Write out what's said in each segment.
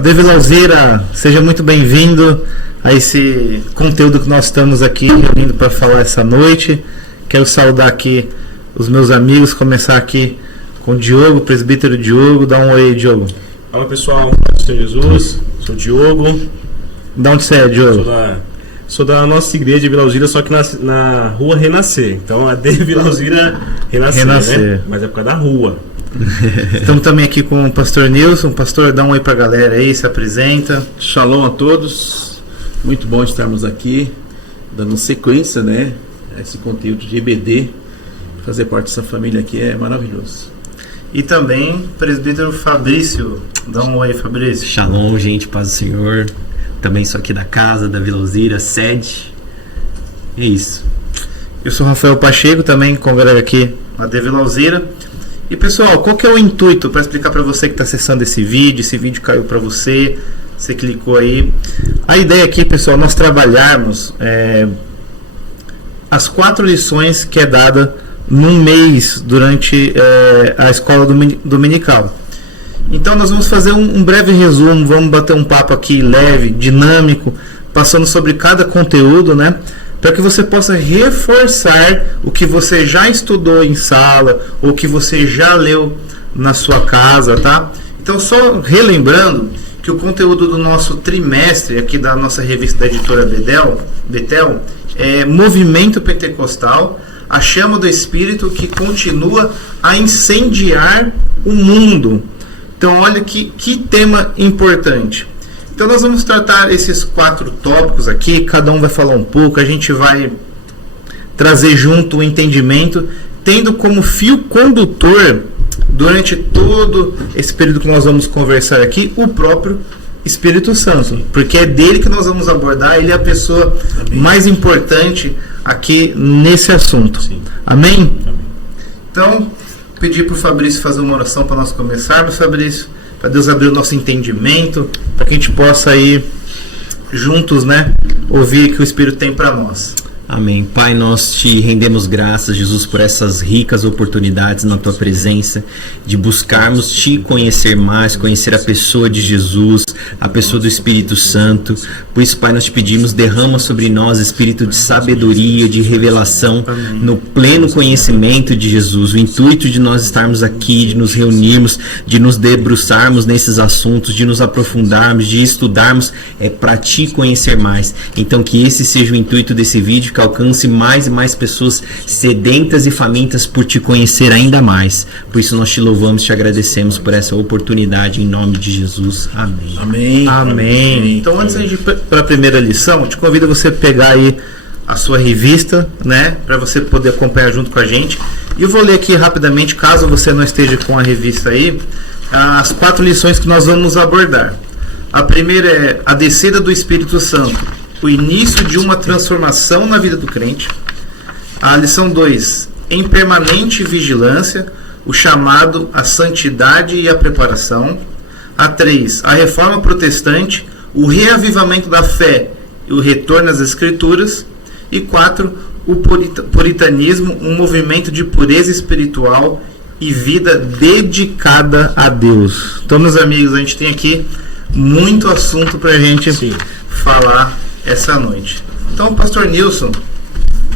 Davi Lauzira, seja muito bem-vindo a esse conteúdo que nós estamos aqui reunindo para falar essa noite. Quero saudar aqui os meus amigos, começar aqui com o Diogo, presbítero Diogo. Dá um oi aí, Diogo. Fala pessoal, Senhor Jesus, sou o Diogo. De onde você é, Diogo? Sou da nossa igreja de Vila Alzira, só que na rua Renascer. Então a de Vila Alzira Renascer, né? Mas é por causa da rua. Estamos também aqui com o pastor Nilson. Pastor, dá um oi pra galera aí, se apresenta. Shalom a todos, muito bom estarmos aqui, dando sequência, né, a esse conteúdo de EBD. Fazer parte dessa família aqui é maravilhoso. E também presbítero Fabrício. Dá um oi, Fabrício. Shalom, gente, paz do Senhor. Também sou aqui da casa, da Vila Alzira, sede. É isso. Eu sou Rafael Pacheco, também com a galera aqui da Vila Alzira. E pessoal, qual que é o intuito para explicar para você que está acessando esse vídeo caiu para você, você clicou aí. A ideia aqui, pessoal, nós trabalharmos as 4 lições que é dada num mês durante a escola dominical. Então nós vamos fazer um breve resumo, vamos bater um papo aqui leve, dinâmico, passando sobre cada conteúdo, né? Para que você possa reforçar o que você já estudou em sala, ou que você já leu na sua casa, tá? Então só relembrando que o conteúdo do nosso trimestre, aqui da nossa revista da editora Betel, é Movimento Pentecostal, a chama do Espírito que continua a incendiar o mundo. Então olha que tema importante. Então nós vamos tratar esses 4 tópicos aqui, cada um vai falar um pouco, a gente vai trazer junto o entendimento, tendo como fio condutor, durante todo esse período que nós vamos conversar aqui, o próprio Espírito Santo, porque é dele que nós vamos abordar, ele é a pessoa mais importante aqui nesse assunto. Amém? Então, pedir para o Fabrício fazer uma oração para nós começarmos, Fabrício, para Deus abrir o nosso entendimento, para que a gente possa aí juntos, né, ouvir o que o Espírito tem para nós. Amém. Pai, nós te rendemos graças, Jesus, por essas ricas oportunidades na tua presença, de buscarmos te conhecer mais, conhecer a pessoa de Jesus, a pessoa do Espírito Santo. Por isso, Pai, nós te pedimos, derrama sobre nós espírito de sabedoria, de revelação, no pleno conhecimento de Jesus. O intuito de nós estarmos aqui, de nos reunirmos, de nos debruçarmos nesses assuntos, de nos aprofundarmos, de estudarmos, é para te conhecer mais. Então, que esse seja o intuito desse vídeo, que alcance mais e mais pessoas sedentas e famintas por te conhecer ainda mais. Por isso nós te louvamos e te agradecemos por essa oportunidade, em nome de Jesus. Amém. Amém. Amém. Então antes de ir para a primeira lição, eu te convido a você pegar aí a sua revista, né, para você poder acompanhar junto com a gente. E eu vou ler aqui rapidamente, caso você não esteja com a revista aí, as 4 lições que nós vamos abordar. A primeira é a descida do Espírito Santo, o início de uma transformação na vida do crente. A lição 2, em permanente vigilância, o chamado à santidade e à preparação. A 3, a reforma protestante, o reavivamento da fé e o retorno às escrituras. E 4, o puritanismo, um movimento de pureza espiritual e vida dedicada a Deus. Então, meus amigos, a gente tem aqui muito assunto para a gente falar essa noite. Então o pastor Nilson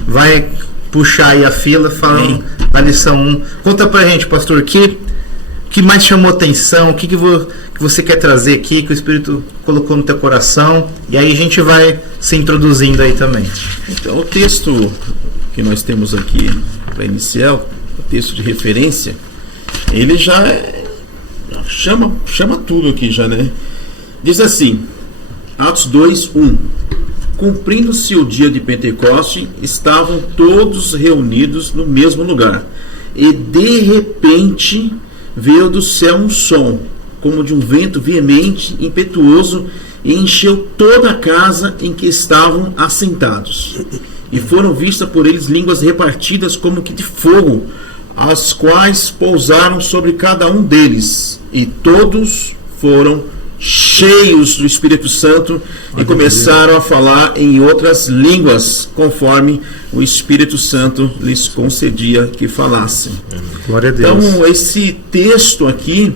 vai puxar aí a fila falando da lição 1. Conta pra gente, pastor, que mais chamou atenção, o que você quer trazer aqui, que o Espírito colocou no teu coração, e aí a gente vai se introduzindo aí também. Então o texto que nós temos aqui para iniciar, o texto de referência, ele já chama tudo aqui já, né? Diz assim, Atos 2:1. Cumprindo-se o dia de Pentecoste, estavam todos reunidos no mesmo lugar. E de repente veio do céu um som, como de um vento veemente, impetuoso, e encheu toda a casa em que estavam assentados. E foram vistas por eles línguas repartidas como que de fogo, as quais pousaram sobre cada um deles. E todos foram cheios do Espírito Santo e começaram a falar em outras línguas, conforme o Espírito Santo lhes concedia que falassem. Glória a Deus. Então, esse texto aqui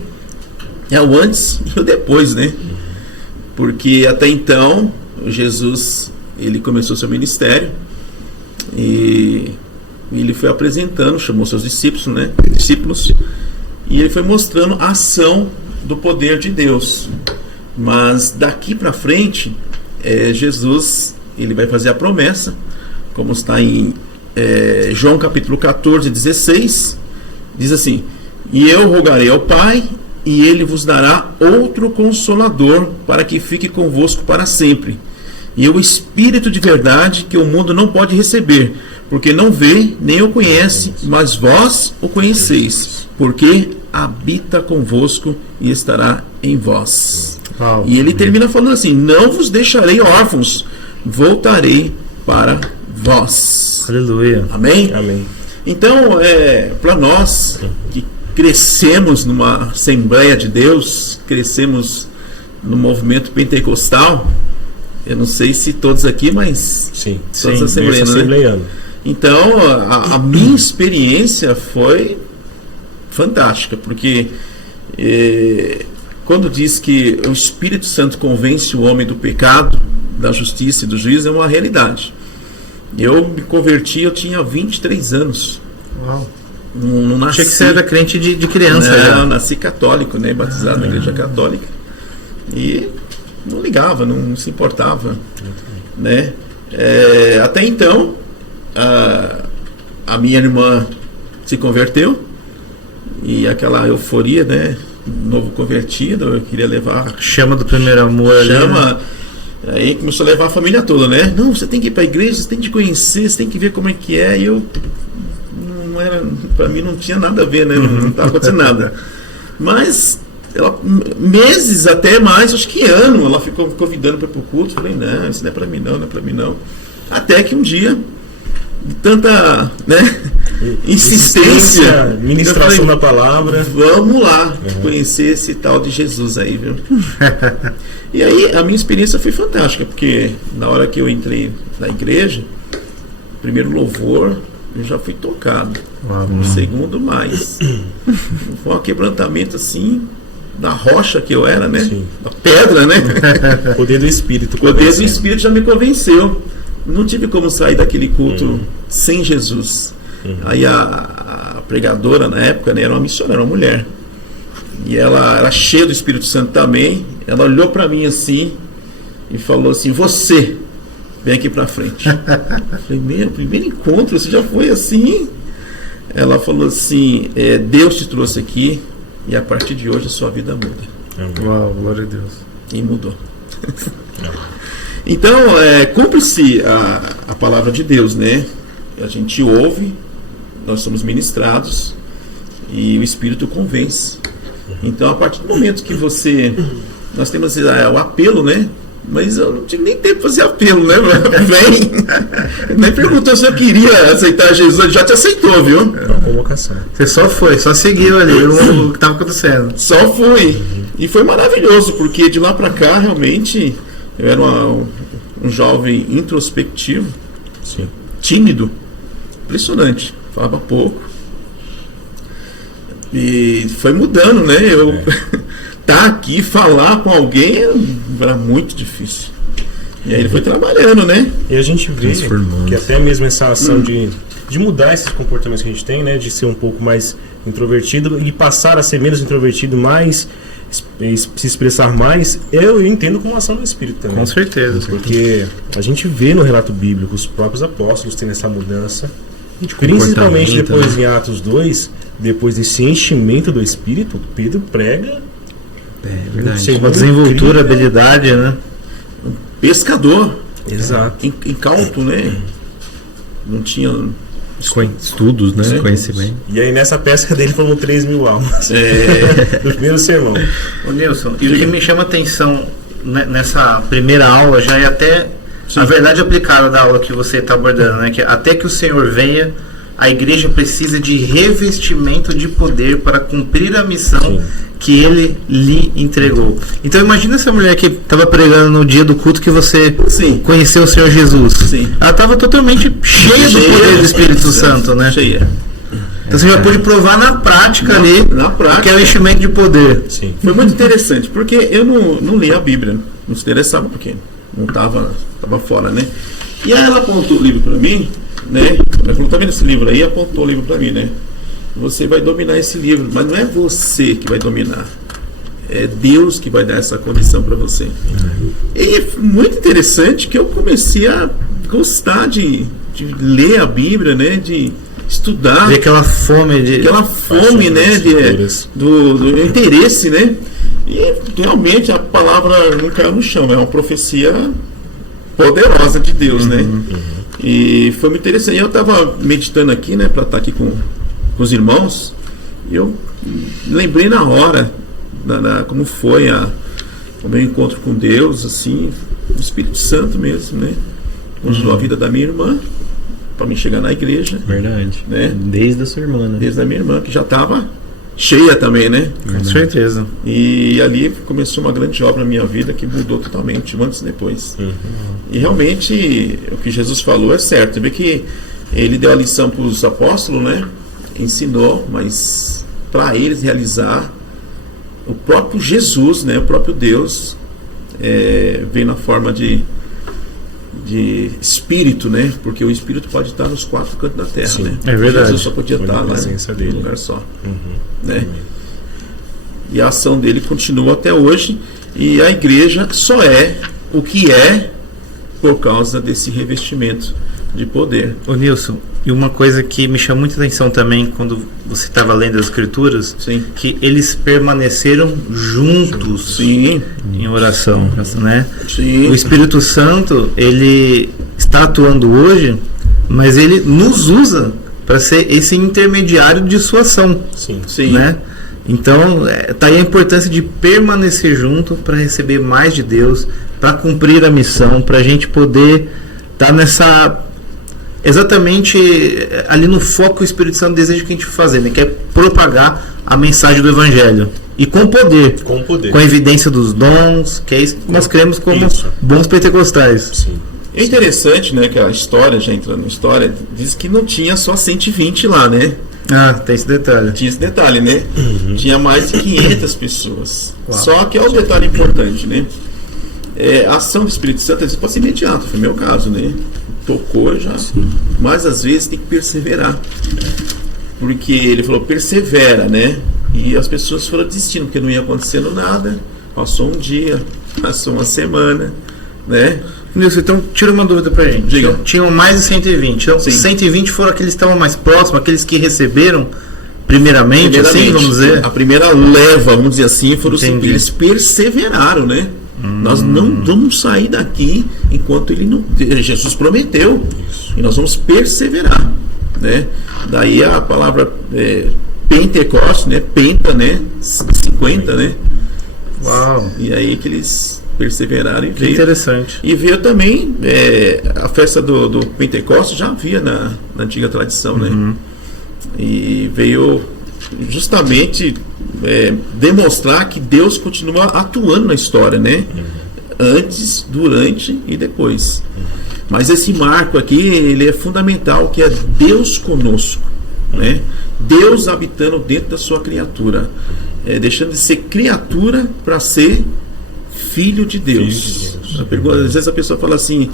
é o antes e o depois, né? porque até então Jesus, ele começou seu ministério e ele foi apresentando, chamou seus discípulos, e ele foi mostrando a ação do poder de Deus. Mas daqui para frente, Jesus, ele vai fazer a promessa, como está em João capítulo 14, 16, diz assim: e eu rogarei ao Pai, e ele vos dará outro Consolador, para que fique convosco para sempre, e o Espírito de verdade, que o mundo não pode receber, porque não vê, nem o conhece, mas vós o conheceis, porque habita convosco e estará em vós. E ele termina falando assim: não vos deixarei órfãos, voltarei para vós. Aleluia. Amém? Amém. Então, para nós que crescemos numa Assembleia de Deus, crescemos no movimento pentecostal, eu não sei se todos aqui, mas Sim, todos assembleianos. Então, a minha experiência foi fantástica, porque quando diz que o Espírito Santo convence o homem do pecado, da justiça e do juízo, é uma realidade. Eu me converti, eu tinha 23 anos. Uau. Não nasci. Achei que você era crente de criança. Não, nasci católico, né? Batizado na igreja católica. E não ligava, não se importava, né? Até então, a minha irmã se converteu, e aquela euforia, né? Novo convertido, eu queria levar. Chama do primeiro amor. Chama. Aí começou a levar a família toda, né? Não, você tem que ir para a igreja, você tem que conhecer, você tem que ver como é que é. E eu, não era, para mim não tinha nada a ver, né? Não estava acontecendo nada. Mas ela, meses até mais, acho que ano, ela ficou me convidando para ir pro culto. Falei, não, isso não é para mim não, não é para mim não. Até que um dia, de tanta, né, insistência, ministração da palavra, vamos lá conhecer esse tal de Jesus aí, viu? E aí a minha experiência foi fantástica, porque na hora que eu entrei na igreja, primeiro louvor, eu já fui tocado. No segundo, mais. Foi um quebrantamento assim, da rocha que eu era, né? Sim. Da pedra, né? O poder do Espírito. O poder do Espírito já me convenceu. Não tive como sair daquele culto sem Jesus. Aí a pregadora na época, né, era uma missionária, uma mulher. E ela era cheia do Espírito Santo também. Ela olhou para mim assim e falou assim: você, vem aqui para frente. Eu falei, meu, primeiro encontro, você já foi assim? Ela falou assim: Deus te trouxe aqui e a partir de hoje a sua vida muda. Uau, glória a Deus. E mudou. Então, cumpre-se a palavra de Deus, né? A gente ouve, nós somos ministrados e o Espírito convence. Então, a partir do momento que nós temos o apelo, né? Mas eu não tive nem tempo para fazer apelo, né? Vem. Nem perguntou se eu queria aceitar Jesus, ele já te aceitou, viu? É uma convocação. Você só foi, só seguiu ali o que estava acontecendo. Só fui. E foi maravilhoso, porque de lá para cá, realmente, eu era um jovem introspectivo, Sim. tímido, impressionante, falava pouco. E foi mudando, né? Tá aqui, falar com alguém era muito difícil. E aí ele foi trabalhando, né? E a gente vê que até mesmo essa ação de mudar esses comportamentos que a gente tem, né? De ser um pouco mais introvertido e passar a ser menos introvertido, mais se expressar mais, eu entendo como ação do Espírito também. Com certeza. Porque a gente vê no relato bíblico, os próprios apóstolos tendo essa mudança, principalmente depois, né? Em Atos 2, depois desse enchimento do Espírito, Pedro prega. Verdade. Uma desenvoltura, habilidade, né? Pescador. Exato. Incauto, né? Não tinha estudos, né? Conhecimento. E aí nessa pesca dele foram 3.000 almas. No primeiro sermão. Ô Nilson, e o que me chama a atenção nessa primeira aula já é até a verdade aplicada da aula que você está abordando, né? Que até que o Senhor venha, a igreja precisa de revestimento de poder para cumprir a missão que Ele lhe entregou. Então imagina essa mulher que estava pregando no dia do culto que você conheceu o Senhor Jesus. Sim. Ela estava totalmente cheia do poder do Espírito Santo, né? Cheia. Então você já pôde provar na prática ali, que é o enchimento de poder. Sim. Foi muito interessante, porque eu não li a Bíblia, não se interessava, porque não estava fora, né? E aí ela apontou o livro para mim, né? Ela falou, tá vendo esse livro aí? Apontou o livro para mim, né? Você vai dominar esse livro, mas não é você que vai dominar. É Deus que vai dar essa condição para você. E foi muito interessante que eu comecei a gostar de ler a Bíblia, né? De estudar. E aquela fome, né? Do interesse, né? E realmente a palavra não caiu no chão, é uma profecia poderosa de Deus, né? E foi muito interessante. Eu estava meditando aqui, né? Para estar aqui com os irmãos, e eu lembrei na hora como foi o meu encontro com Deus, assim, o Espírito Santo mesmo, né? Continuou a vida da minha irmã para me chegar na igreja. Verdade. Né? Desde a sua irmã, né? Desde a minha irmã, que já estava cheia também, né? Com certeza. E ali começou uma grande obra na minha vida que mudou totalmente, antes e depois. E realmente o que Jesus falou é certo. Você vê que ele deu a lição para os apóstolos, né? Ensinou, mas para eles realizar, o próprio Jesus, né? O próprio Deus veio na forma de espírito, né? Porque o espírito pode estar nos 4 cantos da terra, né? É verdade. Jesus só podia estar lá num lugar só, né? E a ação dele continua até hoje, e a igreja só é o que é por causa desse revestimento de poder. Ô Nilson, e uma coisa que me chamou muita atenção também quando você estava lendo as escrituras, Sim. que eles permaneceram juntos Sim. em oração, né? Sim. O Espírito Santo, ele está atuando hoje, mas ele nos usa para ser esse intermediário de sua ação. Sim. Né? Então, tá aí a importância de permanecer junto para receber mais de Deus, para cumprir a missão, para a gente poder estar nessa... exatamente ali no foco que o Espírito Santo deseja que a gente fazer, né? Que é propagar a mensagem do Evangelho. E com poder. Com a evidência dos dons, que é isso que nós cremos como bons pentecostais. Sim. É interessante, né, que a história, já entrando na história, diz que não tinha só 120 lá, né? Ah, tem esse detalhe. Tinha esse detalhe, né? Tinha mais de 500 pessoas. Só que é um detalhe importante, né? A ação do Espírito Santo pode ser imediata, foi o meu caso, né? Tocou já, mas às vezes tem que perseverar, porque ele falou persevera, né? E as pessoas foram desistindo porque não ia acontecendo nada. Passou um dia, passou uma semana, né? Nilson, então tira uma dúvida pra gente. Diga. Tinham mais de 120. Então, Sim. 120 foram aqueles que estavam mais próximos, aqueles que receberam primeiramente, assim, vamos dizer. A primeira leva, vamos dizer assim, foram os Entendi. eles perseveraram, né? Nós não vamos sair daqui enquanto ele não... Jesus prometeu. E nós vamos perseverar, né? Daí a palavra Pentecoste, né? Penta, né? 50, né? Uau. E aí que eles perseveraram e Que veio. interessante. E veio também a festa do Pentecostes, já havia na antiga tradição, né? E veio justamente demonstrar que Deus continua atuando na história, né? Antes, durante e depois. Mas esse marco aqui, ele é fundamental, que é Deus conosco, né? Deus habitando dentro da sua criatura, deixando de ser criatura para ser filho de Deus. Às vezes a pessoa fala assim: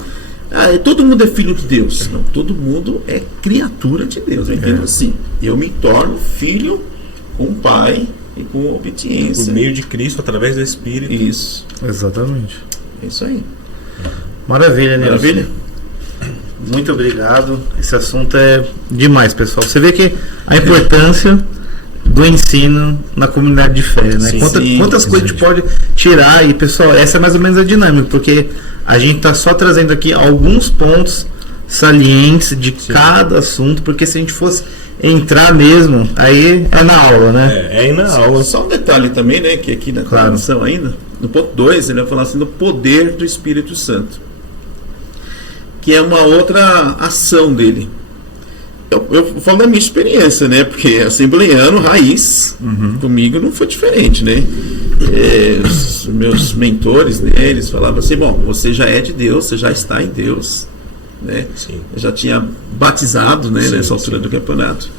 todo mundo é filho de Deus. Não, todo mundo é criatura de Deus. Eu entendo assim. Eu me torno filho com o Pai e com obediência. Por meio de Cristo, através do Espírito. Isso. Exatamente. É isso aí. Maravilha, Nilson. Maravilha. Muito obrigado. Esse assunto é demais, pessoal. Você vê que a importância do ensino na comunidade de fé, né? Quantas coisas a gente pode tirar. E, pessoal, essa é mais ou menos a dinâmica, porque a gente está só trazendo aqui alguns pontos salientes de cada assunto, porque se a gente fosse entrar mesmo, aí é na aula, né? É na aula. Só um detalhe também, né? Que aqui na tradução ainda, no ponto 2, ele vai falar assim do poder do Espírito Santo, que é uma outra ação dele. Eu falo da minha experiência, né? Porque assembleiano, raiz, comigo não foi diferente, né? Os meus mentores, né, eles falavam assim: bom, você já é de Deus, você já está em Deus, né? Sim. Eu já tinha batizado, né, nessa altura do campeonato.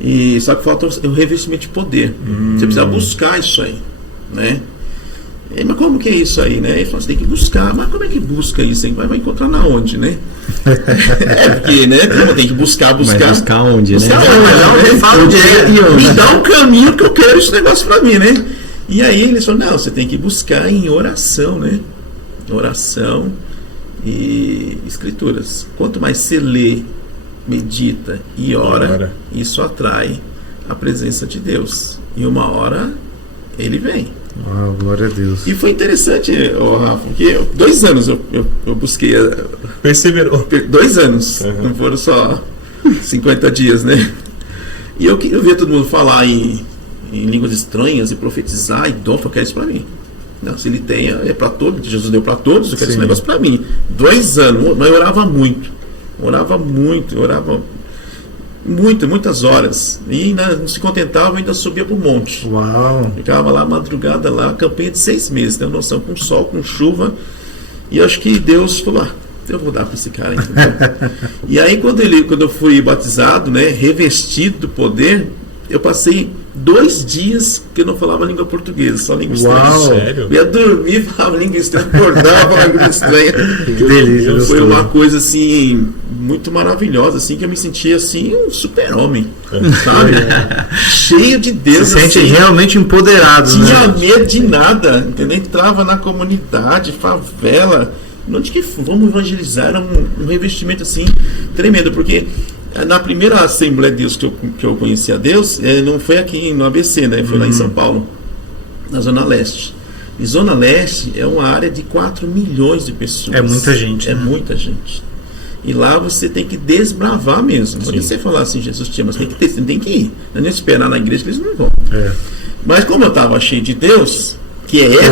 E só que falta o revestimento de poder. Você precisa buscar isso aí, né? Mas como que é isso aí, né? Ele falou, você tem que buscar. Mas como é que busca isso? Hein? Vai encontrar na onde, né? Porque, né? Tem que buscar. Mas buscar onde, buscar né? Me dá um caminho que eu quero esse negócio pra mim, né? E aí ele falou, não, você tem que buscar em oração, né? Oração e escrituras. Quanto mais você lê, medita e ora, isso atrai a presença de Deus. E uma hora ele vem. Uau, glória a Deus. E foi interessante, Rafa, porque 2 anos eu busquei. Perseverou. 2 anos, não foram só 50 dias, né? E eu via todo mundo falar em línguas estranhas e profetizar e dom, eu quero isso pra mim. Não, se ele tem, é pra todos, Jesus deu pra todos, eu quero esse negócio pra mim. 2 anos, mas eu orava muito, muitas horas. E ainda não se contentava, ainda subia pro monte. Uau! Ficava lá, madrugada lá, campanha de 6 meses, tem noção, com sol, com chuva. E eu acho que Deus falou, eu vou dar para esse cara. E aí quando eu fui batizado, né, revestido do poder, eu passei 2 dias que eu não falava língua portuguesa, só língua estranha. Sério? Eu ia dormir, falava língua estranha, acordava, falava língua estranha. Que delícia. Foi uma coisa assim muito maravilhosa, assim, que eu me sentia assim um super-homem, sabe? Cheio de Deus. Se sente assim, realmente empoderado, tinha né? medo de nada, entendeu? Entrava na comunidade, favela, onde que vamos evangelizar, era um revestimento assim tremendo, porque na primeira Assembleia de Deus que eu conheci a Deus, não foi aqui no ABC, né? Foi lá em São Paulo, na Zona Leste. E Zona Leste é uma área de 4 milhões de pessoas. É muita gente. É né? muita gente. E lá você tem que desbravar mesmo. Não você falar assim, Jesus te ama, você tem que ir. Não é esperar na igreja que eles não vão. Mas como eu estava cheio de Deus, que é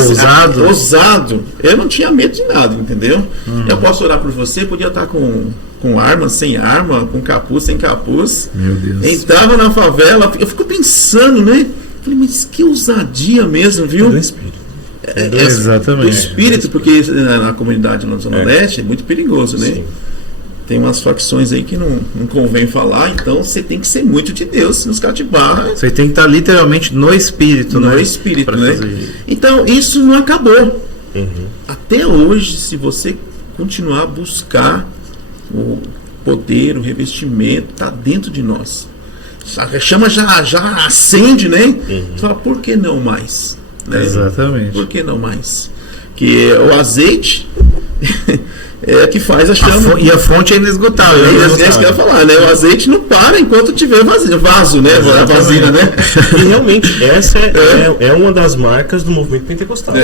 ousado, eu não tinha medo de nada, entendeu? Eu posso orar por você, podia estar com arma, sem arma, com capuz, sem capuz. Meu Deus. Entrava na favela, eu fico pensando, né? Falei, mas que ousadia mesmo, viu? Do Espírito. Exatamente. O espírito, porque na comunidade na Zona Leste é muito perigoso, né? Sim. Tem umas facções aí que não convém falar, então você tem que ser muito de Deus, se nos cativar. Você tem que estar literalmente no espírito, né? No espírito, Pra né? fazer isso. Então, isso não acabou. Até hoje, se você continuar a buscar o poder, o revestimento, está dentro de nós. A chama já acende, né? Você fala, por que não mais? Né? Exatamente. Por que não mais? Que o azeite é que faz a chama. E a fonte é inesgotável. É isso que eu ia falar, né? O azeite não para enquanto tiver vaso, né? A vazina, né? E realmente, essa é uma das marcas do movimento pentecostal.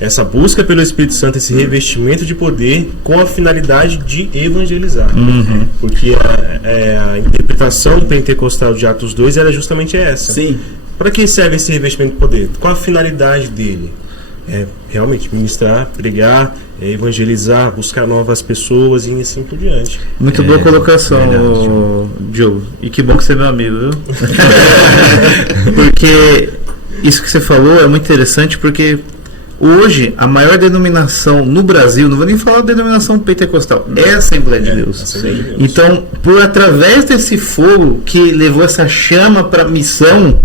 Essa busca pelo Espírito Santo, esse revestimento de poder com a finalidade de evangelizar. Porque a interpretação pentecostal de Atos 2 era justamente essa. Sim. Para que serve esse revestimento de poder? Qual a finalidade dele? É realmente ministrar, pregar, evangelizar, buscar novas pessoas e assim por diante. Muito boa colocação, Diogo. E que bom que você é meu amigo, viu? Porque isso que você falou é muito interessante, porque hoje a maior denominação no Brasil, não vou nem falar da denominação pentecostal, é a Assembleia de Deus. Assembleia de Deus. Então, através desse fogo que levou essa chama para a missão,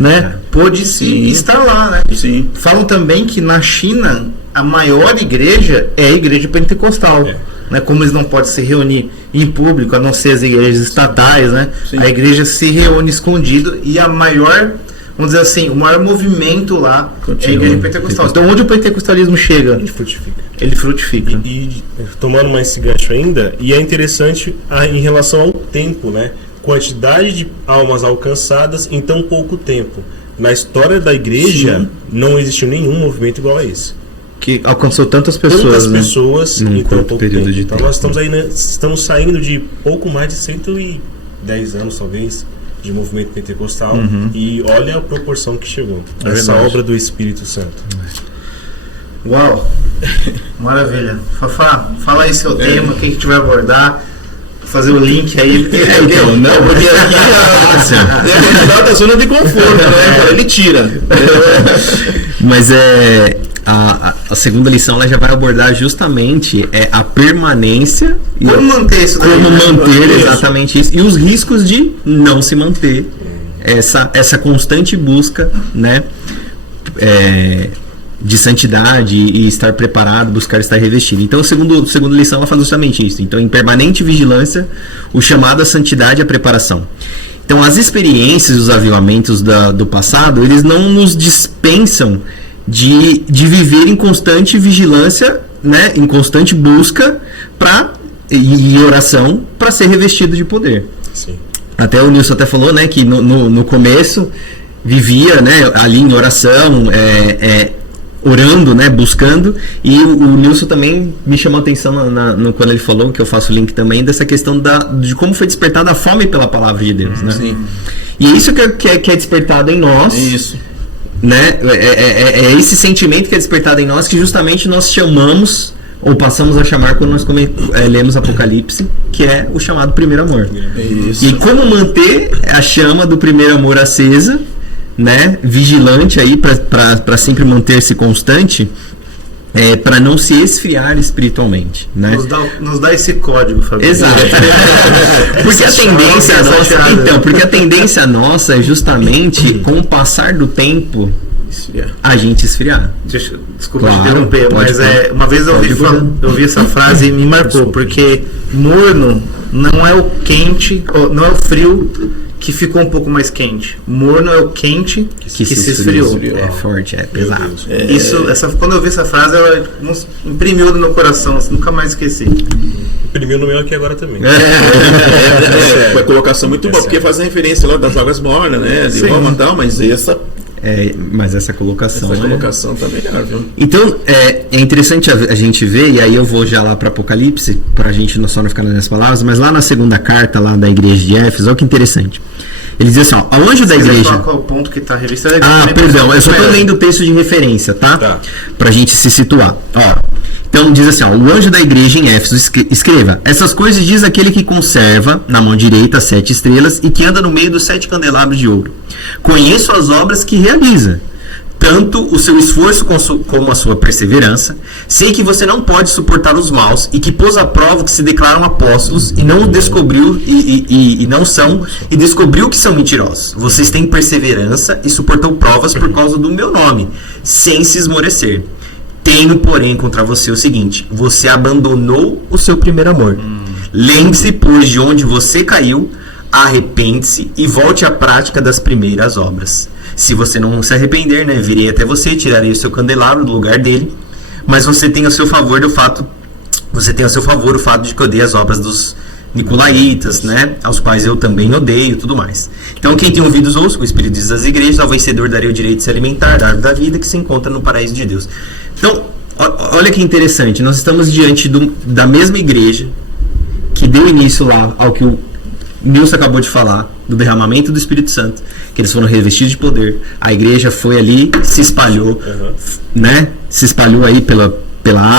né, pôde sim estar lá, né? Sim. Falam também que na China a maior igreja é a igreja pentecostal, né? Como eles não podem se reunir em público, a não ser as igrejas estatais, né? Sim. A igreja se reúne escondido e a maior, vamos dizer assim, o maior movimento lá é a igreja pentecostal. Então onde o pentecostalismo chega, Ele frutifica. ele frutifica. E tomando mais esse gancho ainda, e é interessante em relação ao tempo, né? Quantidade de almas alcançadas em tão pouco tempo. Na história da igreja, não existiu nenhum movimento igual a esse. Que alcançou tantas pessoas, Tantas né? pessoas Num em tão curto pouco período tempo. de Então tempo. nós estamos aí, né, estamos saindo de pouco mais de 110 anos, talvez, de movimento pentecostal. E olha a proporção que chegou. É Essa verdade. obra do Espírito Santo. Uau! Maravilha. Fafá, fala aí seu tema, o que a gente vai abordar. Fazer o link aí. Porque aqui é da zona de conforto, né? Ele tira. Mas a segunda lição ela já vai abordar justamente a permanência e como manter isso daí, como né? manter exatamente isso e os riscos de não se manter essa constante busca, né, de santidade e estar preparado, buscar estar revestido. Então a segunda lição ela fala justamente isso. Então, em permanente vigilância, o chamado à santidade e à preparação. Então, as experiências, os avivamentos do passado, eles não nos dispensam de viver em constante vigilância, né, em constante busca e oração para ser revestido de poder. Sim. Até o Nilson até falou, né, que no começo vivia, né, ali em oração, orando, né, buscando, e o Nilson também me chamou a atenção quando ele falou, que eu faço o link também, dessa questão de como foi despertada a fome pela palavra de Deus, né? Sim. E é isso que é despertado em nós, Isso. né? É esse sentimento que é despertado em nós que justamente nós chamamos, ou passamos a chamar quando nós lemos Apocalipse, que é o chamado primeiro amor. Isso. E como manter a chama do primeiro amor acesa, né, vigilante aí para sempre manter-se constante, para não se esfriar espiritualmente, né? Nos dá esse código, Fabio. Exato. Porque a tendência nossa é justamente com o passar do tempo a gente esfriar. Desculpa Claro, te interromper, mas uma vez eu ouvi essa frase e me marcou, porque morno não é o quente, não é o frio que ficou um pouco mais quente. Morno é o quente que se esfriou. É forte, é pesado. Quando eu vi essa frase, ela imprimiu no meu coração, nunca mais esqueci. Imprimiu no meu aqui agora também. Foi colocação muito boa, porque faz referência lá das águas mornas, né? De Roma e tal, mas mas essa colocação tá melhor, viu? Então, é interessante a gente ver, e aí eu vou já lá para Apocalipse, para a gente só não ficar nas palavras, mas lá na segunda carta lá da igreja de Éfeso, olha que interessante. Ele diz assim, ó, ao anjo da igreja... Qual é o ponto que está a revista? Perdão, eu só estou lendo o texto de referência, tá? Pra gente se situar. Ó, então diz assim, ó, o anjo da igreja em Éfeso escreva, essas coisas diz aquele que conserva na mão direita 7 estrelas e que anda no meio dos 7 candelabros de ouro. Conheço as obras que realiza, tanto o seu esforço como a sua perseverança. Sei que você não pode suportar os maus e que pôs à prova que se declaram apóstolos e não descobriu e não são, e descobriu que são mentirosos. Vocês têm perseverança e suportou provas por causa do meu nome, sem se esmorecer. Tenho, porém, contra você o seguinte: você abandonou o seu primeiro amor. Lembre-se, pois, de onde você caiu, arrepende-se e volte à prática das primeiras obras. Se você não se arrepender, né, virei até você, tirarei o seu candelabro do lugar dele, mas você tem a seu favor o fato de que odeia as obras dos nicolaítas, né, aos quais eu também odeio, tudo mais. Então, quem tem ouvidos ouça, o Espírito diz às igrejas, ao vencedor darei o direito de se alimentar da árvore da vida que se encontra no paraíso de Deus. Então, olha que interessante, nós estamos diante da mesma igreja que deu início lá ao que o Nilson acabou de falar, do derramamento do Espírito Santo, que eles foram revestidos de poder, a igreja foi ali, se espalhou, né? Se espalhou aí pela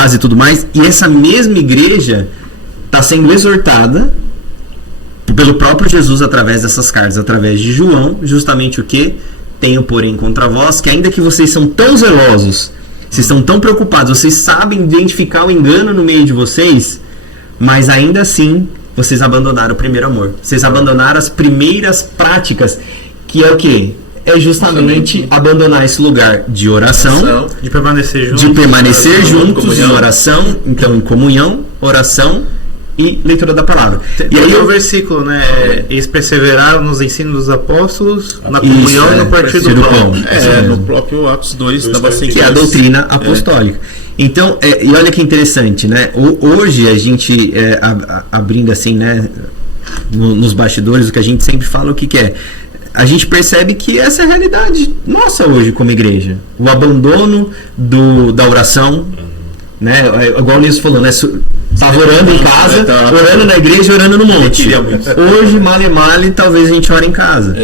Ásia e tudo mais, e essa mesma igreja está sendo exortada pelo próprio Jesus através dessas cartas, através de João, justamente o que? Tenho, porém, contra vós, que ainda que vocês são tão zelosos, vocês estão tão preocupados, vocês sabem identificar o engano no meio de vocês, mas ainda assim vocês abandonaram o primeiro amor. Vocês abandonaram as primeiras práticas, que é o quê? É justamente abandonar esse lugar de oração, de permanecer juntos em oração, então em comunhão, oração e leitura da palavra. E aí o versículo, né? Eles perseveraram nos ensinos dos apóstolos, na comunhão e no partir do pão. No próprio Atos 2, que é a doutrina apostólica. Então, e olha que interessante, né? Hoje a gente, abrindo assim, né, nos bastidores, o que a gente sempre fala, o que é? A gente percebe que essa é a realidade nossa hoje como igreja. O abandono da oração, né? Igual o Nilson falou, né? Estava orando em casa, orando na igreja, orando no monte. Hoje, male, talvez a gente ore em casa.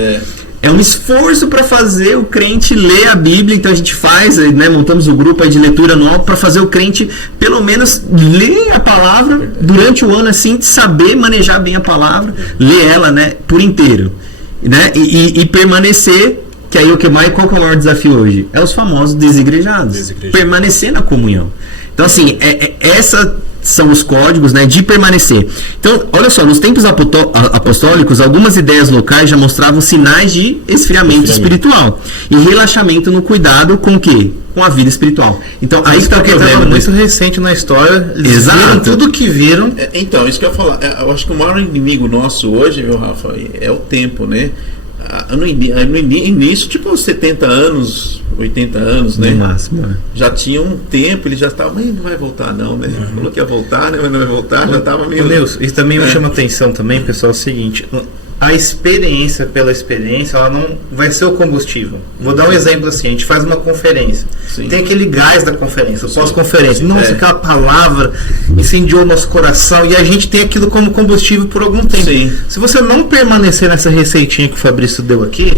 É um esforço para fazer o crente ler a Bíblia, então a gente faz, né, montamos o grupo aí de leitura anual para fazer o crente pelo menos ler a palavra durante o ano, assim, saber manejar bem a palavra, ler ela, né, por inteiro, né, e permanecer Que aí qual que é o maior desafio hoje? É os famosos desigrejados. Permanecer na comunhão. Então, assim, essa são os códigos, né, de permanecer. Então, olha só, nos tempos apostólicos, algumas ideias locais já mostravam sinais de esfriamento espiritual e relaxamento no cuidado com o quê? Com a vida espiritual. Então, aí que está o problema. Muito recente na história. Eles viram tudo que viram. Então, isso que eu ia falar. Eu acho que o maior inimigo nosso hoje, viu, Rafa, é o tempo, né? No início, tipo 70 anos, 80 anos, né? No máximo, já tinha um tempo, ele já estava, mas não vai voltar não, né? Falou que ia voltar, né? Mas não vai voltar, já estava meio... Deus, isso também me chama atenção também, pessoal, é o seguinte, a experiência pela experiência, ela não vai ser o combustível. Vou dar um exemplo assim, a gente faz uma conferência, tem aquele gás da conferência, pós-conferência, nossa, aquela palavra incendiou o nosso coração e a gente tem aquilo como combustível por algum tempo. Se você não permanecer nessa receitinha que o Fabrício deu aqui,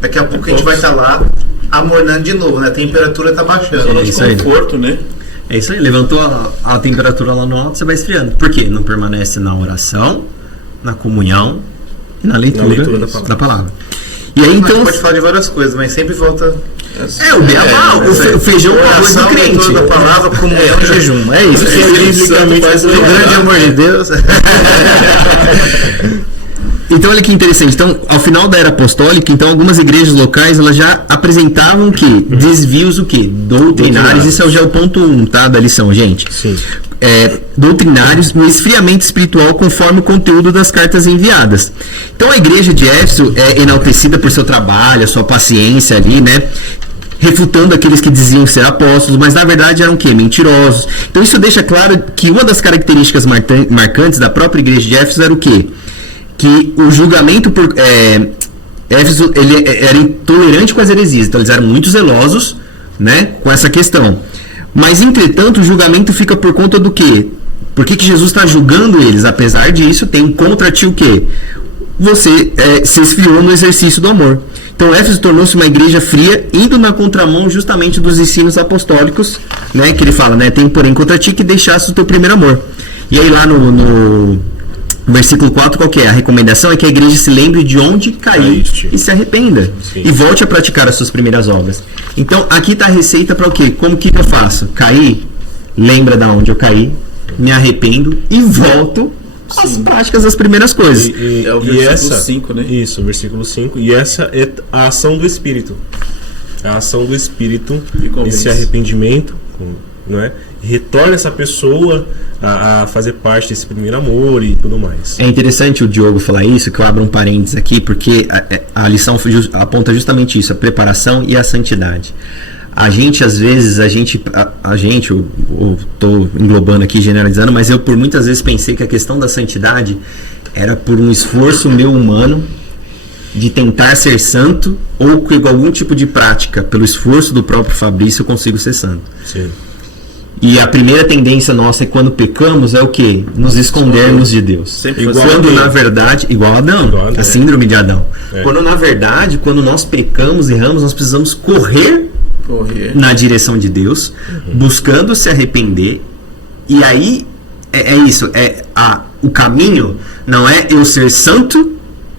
daqui a pouco a gente vai estar lá amornando de novo, né? A temperatura está baixando. Zona de conforto, né? É isso aí, levantou a temperatura lá no alto, você vai esfriando. Por quê? Não permanece na oração, na comunhão e na leitura da palavra. E aí, então, pode falar de várias coisas, mas sempre volta... o beabá, o feijão com arroz do crente. Da palavra, comunhão e jejum. É isso. O grande amor de Deus. Então, olha que interessante. Então, ao final da era apostólica, então, algumas igrejas locais, elas já apresentavam o quê? Desvios o quê? Doutrinários. Isso já é o ponto 1, tá, da lição, gente. Sim. Doutrinários no esfriamento espiritual conforme o conteúdo das cartas enviadas. Então, a igreja de Éfeso é enaltecida por seu trabalho, a sua paciência ali, né? Refutando aqueles que diziam ser apóstolos, mas na verdade eram o quê? Mentirosos. Então, isso deixa claro que uma das características marcantes da própria igreja de Éfeso era o quê? Que o julgamento por Éfeso ele era intolerante com as heresias, então eles eram muito zelosos, né, com essa questão. Mas entretanto o julgamento fica por conta do quê? Por que Jesus está julgando eles? Apesar disso, tem contra ti o quê? Você se esfriou no exercício do amor. Então Éfeso tornou-se uma igreja fria, indo na contramão justamente dos ensinos apostólicos, né, que ele fala, né, tem porém contra ti que deixasse o teu primeiro amor. E aí lá no versículo 4, qual que é? A recomendação é que a igreja se lembre de onde caiu e se arrependa. Sim. E volte a praticar as suas primeiras obras. Então, aqui está a receita para o quê? Como que eu faço? Caí, lembra da onde eu caí, me arrependo e volto às práticas das primeiras coisas. É o versículo 5, né? Isso, o versículo 5. E essa é a ação do Espírito. A ação do Espírito, esse arrependimento, não é? Retorna essa pessoa a fazer parte desse primeiro amor e tudo mais. É interessante o Diogo falar isso, que eu abro um parênteses aqui, porque a lição aponta justamente isso, a preparação e a santidade. A gente, às vezes, eu estou englobando aqui, generalizando, mas eu por muitas vezes pensei que a questão da santidade era por um esforço meu humano de tentar ser santo, ou com algum tipo de prática, pelo esforço do próprio Fabrício, eu consigo ser santo. Sim. E a primeira tendência nossa é quando pecamos é o quê? Nos escondermos de Deus. Sempre quando na verdade, igual a Adão, a síndrome de Adão. Quando na verdade, quando nós pecamos, erramos, nós precisamos correr na direção de Deus, buscando se arrepender. E aí é isso, o caminho não é eu ser santo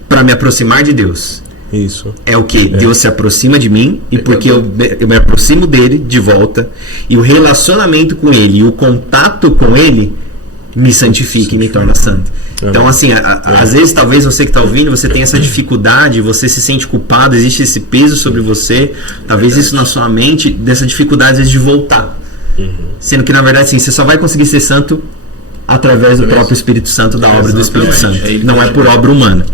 para me aproximar de Deus. Isso. É o que? Deus se aproxima de mim e porque eu me aproximo dele de volta e o relacionamento com ele e o contato com ele me santifica e me torna santo. Então assim, às vezes talvez você que está ouvindo, você tem essa dificuldade, você se sente culpado, existe esse peso sobre você, talvez isso na sua mente, dessa dificuldade às vezes de voltar. Sendo que na verdade assim, você só vai conseguir ser santo através do próprio Espírito Santo, da obra do Espírito Santo. Não é por obra humana.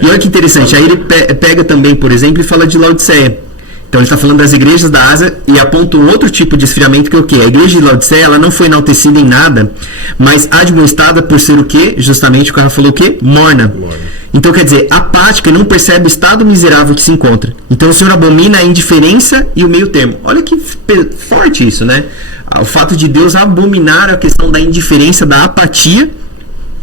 E olha que interessante, aí ele pega também, por exemplo, e fala de Laodiceia. Então ele está falando das igrejas da Ásia e aponta um outro tipo de esfriamento que é o quê? A igreja de Laodiceia, ela não foi enaltecida em nada, mas admoestada por ser o quê? Justamente o cara falou o quê? Morna. Então quer dizer, apática e não percebe o estado miserável que se encontra. Então o Senhor abomina a indiferença e o meio termo. Olha que forte isso, né? O fato de Deus abominar a questão da indiferença, da apatia.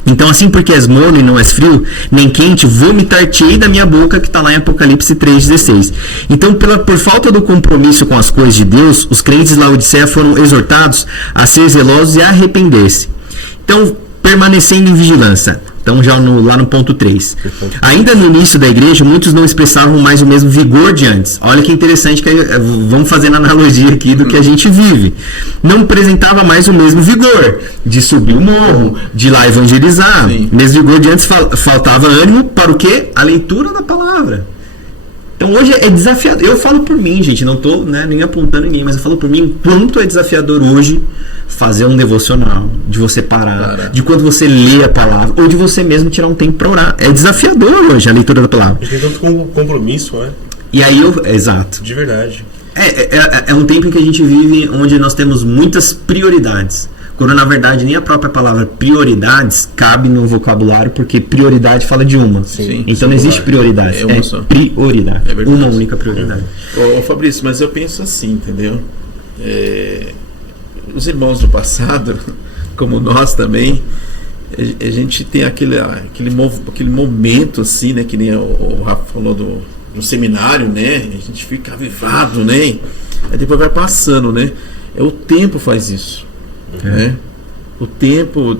Então assim, porque és morno e não és frio, nem quente, vomitar-te-ei da minha boca, que está lá em Apocalipse 3,16. Então, por falta do compromisso com as coisas de Deus, os crentes de Laodiceia foram exortados a ser zelosos e a arrepender-se. Então, permanecendo em vigilância. Então, já lá no ponto 3. Ainda no início da igreja, muitos não expressavam mais o mesmo vigor de antes. Olha que interessante, que vamos fazendo analogia aqui do que a gente vive. Não apresentava mais o mesmo vigor de subir o morro, de ir lá evangelizar. Sim. Mesmo vigor de antes, faltava ânimo para o quê? A leitura da palavra. Então hoje é desafiador. Eu falo por mim, gente, não estou nem apontando ninguém, mas eu falo por mim, quanto é desafiador hoje fazer um devocional, de você parar, de quando você lê a palavra, ou de você mesmo tirar um tempo para orar. É desafiador hoje a leitura da palavra. A gente tem tanto compromisso, né? E aí exato. De verdade. É um tempo em que a gente vive onde nós temos muitas prioridades. Quando na verdade nem a própria palavra prioridades cabe no vocabulário, porque prioridade fala de uma. Sim, então não existe prioridade, uma só. Prioridade. Uma única prioridade. Ô Fabrício, mas eu penso assim, entendeu? Os irmãos do passado, como nós também, a gente tem aquele momento assim, né? Que nem o Rafa falou no seminário, né? A gente fica avivado, né? Aí depois vai passando, né? O tempo faz isso. Né? O tempo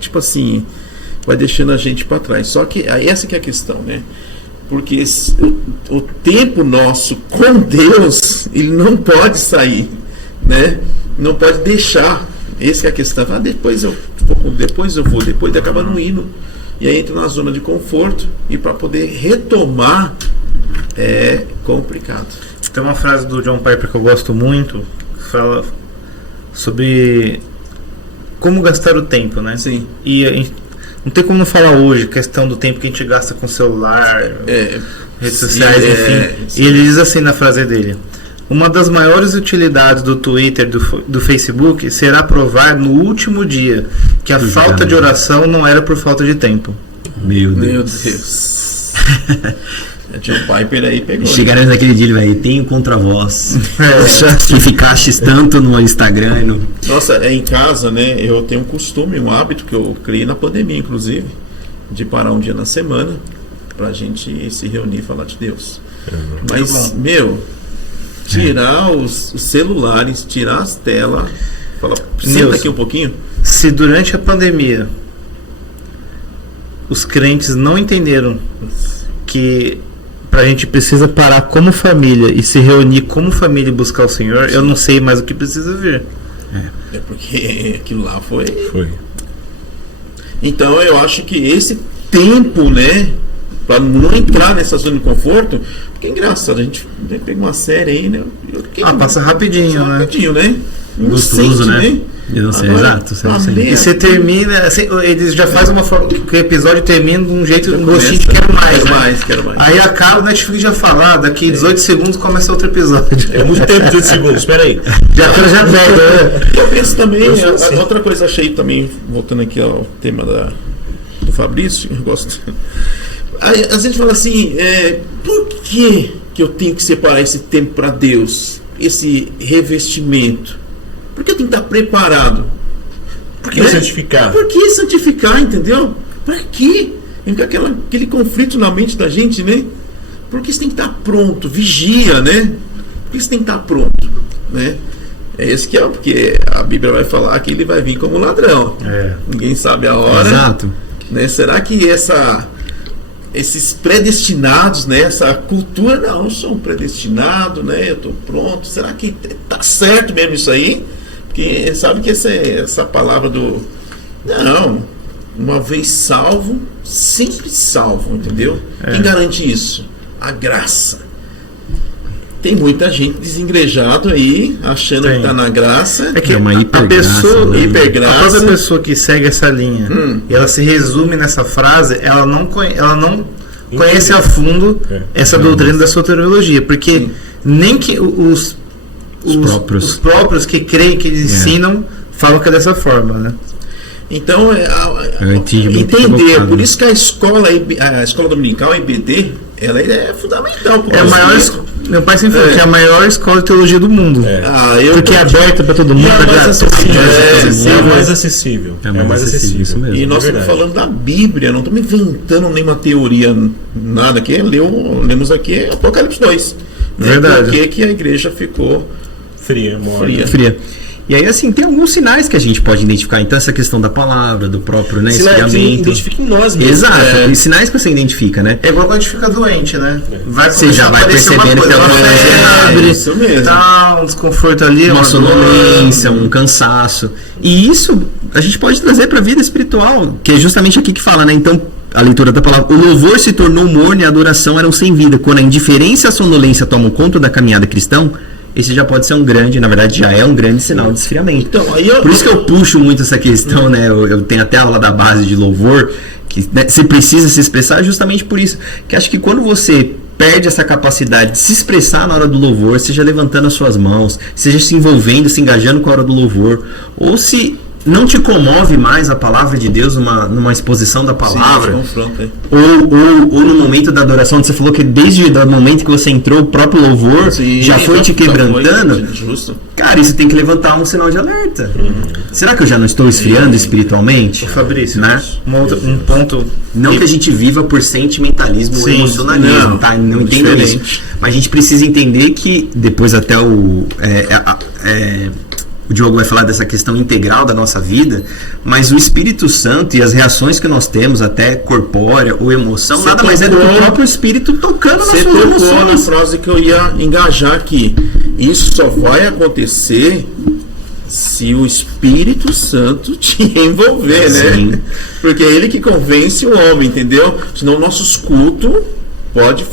tipo assim, vai deixando a gente para trás. Só que essa que é a questão, né? Porque o tempo nosso com Deus, ele não pode sair, né? Não pode deixar. Essa que é a questão. Depois eu vou, depois acaba não indo. E aí entra na zona de conforto, e para poder retomar é complicado. Tem uma frase do John Piper que eu gosto muito, que fala sobre como gastar o tempo, né? Sim. E não tem como não falar hoje, questão do tempo que a gente gasta com celular, redes sociais, enfim. E ele diz assim na frase dele: uma das maiores utilidades do Twitter, do Facebook, será provar no último dia que a falta de oração não era por falta de tempo. Meu Meu Deus. Deus. John Piper aí pegou. Chegaram naquele dia, ele vai, tem contra-voz. Que ficastes tanto no Instagram. Nossa, em casa, né? Eu tenho um costume, um hábito que eu criei na pandemia, inclusive, de parar um dia na semana pra gente se reunir e falar de Deus. Mas, tirar os celulares, tirar as telas, falar, senta aqui um pouquinho. Se durante a pandemia os crentes não entenderam que a gente precisa parar como família e se reunir como família e buscar o Senhor, eu não sei mais o que precisa vir. É porque aquilo lá foi. Então eu acho que esse tempo, né, para não entrar nessa zona de conforto, porque é engraçado, a gente pega uma série aí, né? Passa rapidinho, né? Rapidinho, né? Gostoso, né? Eu não sei, exato. E você termina, eles já fazem uma forma que o episódio termina de um jeito, um gostinho de quero mais. Aí acaba, o Netflix já fala, daqui 18 segundos começa outro episódio. É muito tempo, 18 segundos, espera aí. Já pega, né? Eu penso também, outra coisa achei também, voltando aqui ao tema do Fabrício, eu gosto. Aí, às vezes fala assim, por que eu tenho que separar esse tempo para Deus? Esse revestimento? Por que eu tenho que estar preparado? Por que santificar? Por que santificar, entendeu? Para quê? Fica aquele conflito na mente da gente, né? Porque você tem que estar pronto, vigia, né? Por que você tem que estar pronto, né? É esse que é, porque a Bíblia vai falar que ele vai vir como ladrão. Ninguém sabe a hora. Exato. Né? Será que esses predestinados, né? Essa cultura, não, eu sou um predestinado, né? Eu estou pronto. Será que tá certo mesmo isso aí? Porque sabe que essa palavra não, uma vez salvo, sempre salvo, entendeu? Quem garante isso? A graça. Tem muita gente desengrejada aí, achando que está na graça. É que uma hipergraça, hipergraça. A própria pessoa que segue essa linha e ela se resume nessa frase, ela não conhece a fundo essa doutrina da soteriologia, porque nem que os próprios que creem, que eles ensinam, falam que é dessa forma, né? Então, entender, por isso que a escola dominical, a IBD, ela é fundamental. Meu pai sempre falou que é a maior escola de teologia do mundo. Porque é aberta para todo mundo, é mais acessível. É mais acessível. Isso mesmo. E nós estamos falando da Bíblia, não estamos inventando nenhuma teoria, nada aqui. Lemos aqui Apocalipse 2. Verdade. Por que a igreja ficou fria. E aí, assim, tem alguns sinais que a gente pode identificar. Então, essa questão da palavra, do próprio, né, esfriamento. Identifica em nós mesmo. Exato, sinais que você identifica, né? É igual quando a gente fica doente, né? Você já vai percebendo que é uma coisa errada. Isso mesmo. Tá, um desconforto ali, Uma sonolência, um cansaço. E isso a gente pode trazer para a vida espiritual, que é justamente aqui que fala, né? Então, a leitura da palavra: o louvor se tornou morno e a adoração eram sem vida. Quando a indiferença e a sonolência tomam conta da caminhada cristã, esse já pode ser um grande, na verdade já é um grande sinal de esfriamento. Então, por isso que eu puxo muito essa questão, né? Eu tenho até a aula da base de louvor, que, né, você precisa se expressar justamente por isso. Que acho que quando você perde essa capacidade de se expressar na hora do louvor, seja levantando as suas mãos, seja se envolvendo, se engajando com a hora do louvor, ou se não te comove mais a palavra de Deus numa exposição da palavra, ou no momento da adoração, onde você falou que desde o momento que você entrou, o próprio louvor já foi te quebrantando. Cara, isso tem que levantar um sinal de alerta. Será que eu já não estou esfriando espiritualmente? Fabrício, né? Um ponto. Não que a gente viva por sentimentalismo ou emocionalismo, tá? Não entendo isso. Mas a gente precisa entender que, depois até o Diogo vai falar dessa questão integral da nossa vida, mas o Espírito Santo e as reações que nós temos, até corpórea ou emoção, nada mais é do que o próprio Espírito tocando nas suas emoções. Você tocou na frase que eu ia engajar aqui. Isso só vai acontecer se o Espírito Santo te envolver, né? Porque é ele que convence o homem, entendeu? Senão nossos cultos pode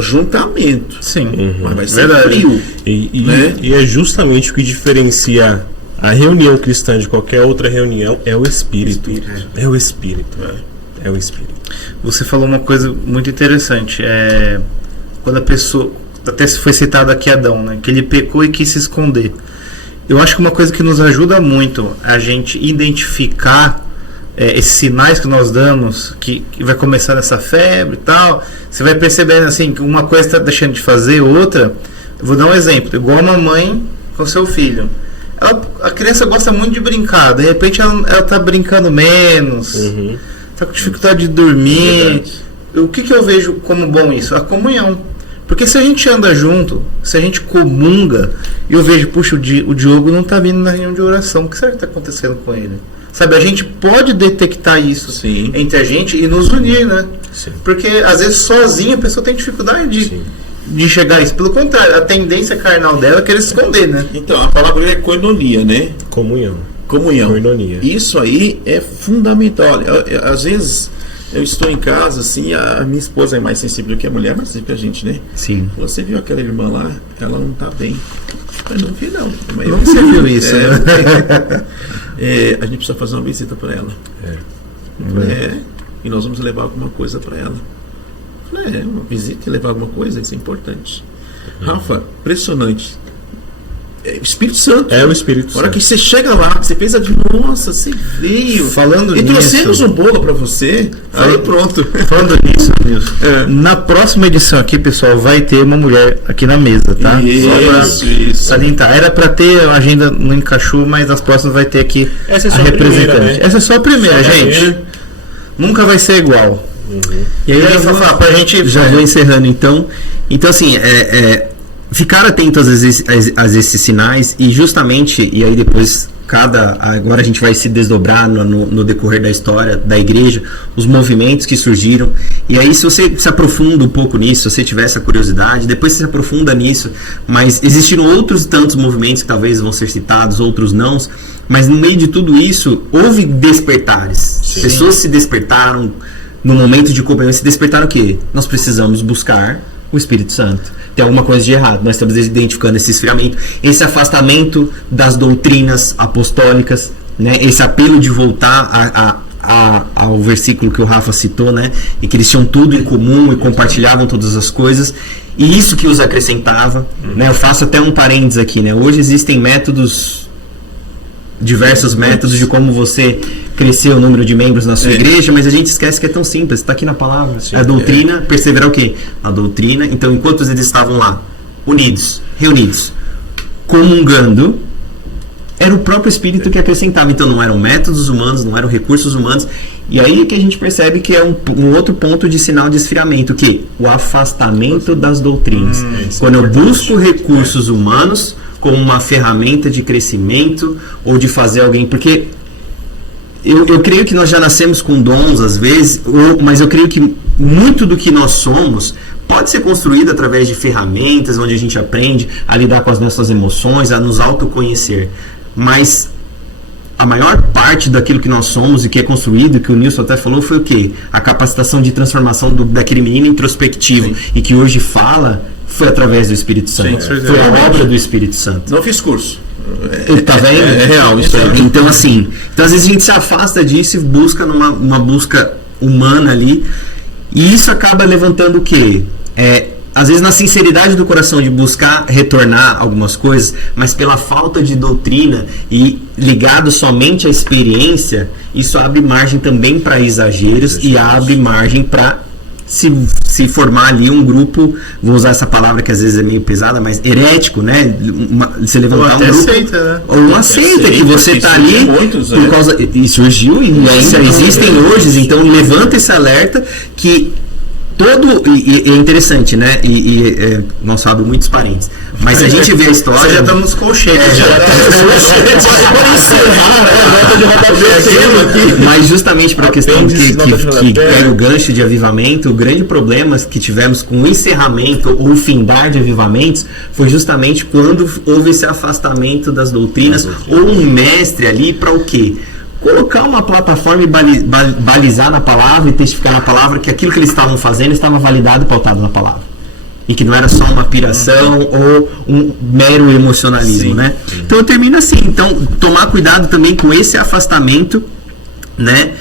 juntamento. Sim. Mas vai ser frio. E é justamente o que diferencia a reunião cristã de qualquer outra reunião, é o Espírito. É o Espírito. É o Espírito. Você falou uma coisa muito interessante. Quando a pessoa, até foi citado aqui Adão, né? Que ele pecou e quis se esconder. Eu acho que uma coisa que nos ajuda muito a gente identificar esses sinais que nós damos, que vai começar nessa febre e tal, você vai percebendo assim que uma coisa está deixando de fazer, outra. Eu vou dar um exemplo, igual uma mãe com seu filho. A criança gosta muito de brincar, de repente ela está brincando menos, está com dificuldade de dormir. O que eu vejo como bom isso? A comunhão. Porque se a gente anda junto, se a gente comunga, eu vejo, puxa, o Diogo não está vindo na reunião de oração, o que será que está acontecendo com ele? Sabe, a gente pode detectar isso entre a gente e nos unir, né? Sim. Porque às vezes sozinha a pessoa tem dificuldade de chegar a isso. Pelo contrário, a tendência carnal dela é querer se esconder, né? Então, a palavra é koinonia, né? Comunhão. Koinonia. Isso aí é fundamental. Às vezes eu estou em casa, assim, a minha esposa é mais sensível do que a mulher, mas sensível que a gente, né? Sim. Você viu aquela irmã lá? Ela não está bem. Mas não vi, não. Mas você viu isso, né? A gente precisa fazer uma visita para ela. E nós vamos levar alguma coisa para ela. Uma visita e levar alguma coisa, isso é importante. Rafa, impressionante. O Espírito Santo. É o Espírito Santo. A hora que você chega lá, você fez nossa, você veio. Falando e nisso. E trouxemos um bolo para você. Aí pronto. Falando nisso, Nilson. Na próxima edição aqui, pessoal, vai ter uma mulher aqui na mesa, tá? Isso. Salientar. Era para ter a agenda no Encaixu, mas nas próximas vai ter aqui essa é a só representante. Primeira, né? Essa é só a primeira, gente. Nunca vai ser igual. E aí eu vou falar pra gente. Já vou encerrando, então. Então, assim, ficar atento a esses sinais e justamente, e aí depois agora a gente vai se desdobrar no decorrer da história da igreja, os movimentos que surgiram, e aí se você se aprofunda um pouco nisso, se você tiver essa curiosidade, depois você se aprofunda nisso, mas existiram outros tantos movimentos que talvez vão ser citados, outros não, mas no meio de tudo isso, houve despertares. Sim. Pessoas se despertaram no momento de comunhão, se despertaram o quê? Nós precisamos buscar o Espírito Santo. Tem alguma coisa de errado. Nós estamos identificando esse esfriamento, esse afastamento das doutrinas apostólicas, né? Esse apelo de voltar ao versículo que o Rafa citou, né? E que eles tinham tudo em comum e compartilhavam todas as coisas. E isso que os acrescentava, né? Eu faço até um parênteses aqui, né? Hoje existem diversos métodos de como você crescer o número de membros na sua igreja, mas a gente esquece que é tão simples, está aqui na palavra. Sim, a doutrina, perseverar o quê? A doutrina. Então, enquanto eles estavam lá, unidos, reunidos, comungando, era o próprio Espírito que acrescentava. Então, não eram métodos humanos, não eram recursos humanos. E aí que a gente percebe que é um outro ponto de sinal de esfriamento, que o afastamento das doutrinas. Quando eu busco recursos humanos, como uma ferramenta de crescimento ou de fazer alguém, porque eu creio que nós já nascemos com dons às vezes, mas eu creio que muito do que nós somos pode ser construído através de ferramentas onde a gente aprende a lidar com as nossas emoções, a nos autoconhecer, mas a maior parte daquilo que nós somos e que é construído, que o Nilson até falou, foi o quê? A capacitação de transformação daquele menino introspectivo. Sim. E que hoje fala, foi através do Espírito Santo. Sim, foi a obra do Espírito Santo. Não fiz curso. Tá vendo? É real isso aí. Então assim, às vezes a gente se afasta disso e busca numa busca humana ali, e isso acaba levantando o quê? Às vezes na sinceridade do coração de buscar retornar algumas coisas, mas pela falta de doutrina e ligado somente à experiência, isso abre margem também para exageros e abre margem para se formar ali um grupo, vou usar essa palavra que às vezes é meio pesada, mas herético, né? Se levantar um grupo, aceita, né? Ou uma seita que você está ali por causa, e surgiu e ainda existem hoje, então levanta esse alerta que é interessante, né? Nós sabemos muitos parentes. Mas se a gente vê a história. Você já está nos colchetes. Mas justamente para a questão que pega o gancho de avivamento, o grande problema que tivemos com o encerramento ou o findar de avivamentos foi justamente quando houve esse afastamento das doutrinas, ou um mestre ali para o quê? Colocar uma plataforma e balizar na palavra e testificar na palavra que aquilo que eles estavam fazendo estava validado e pautado na palavra. E que não era só uma piração ou um mero emocionalismo, né? Então eu termino assim. Então, tomar cuidado também com esse afastamento, né,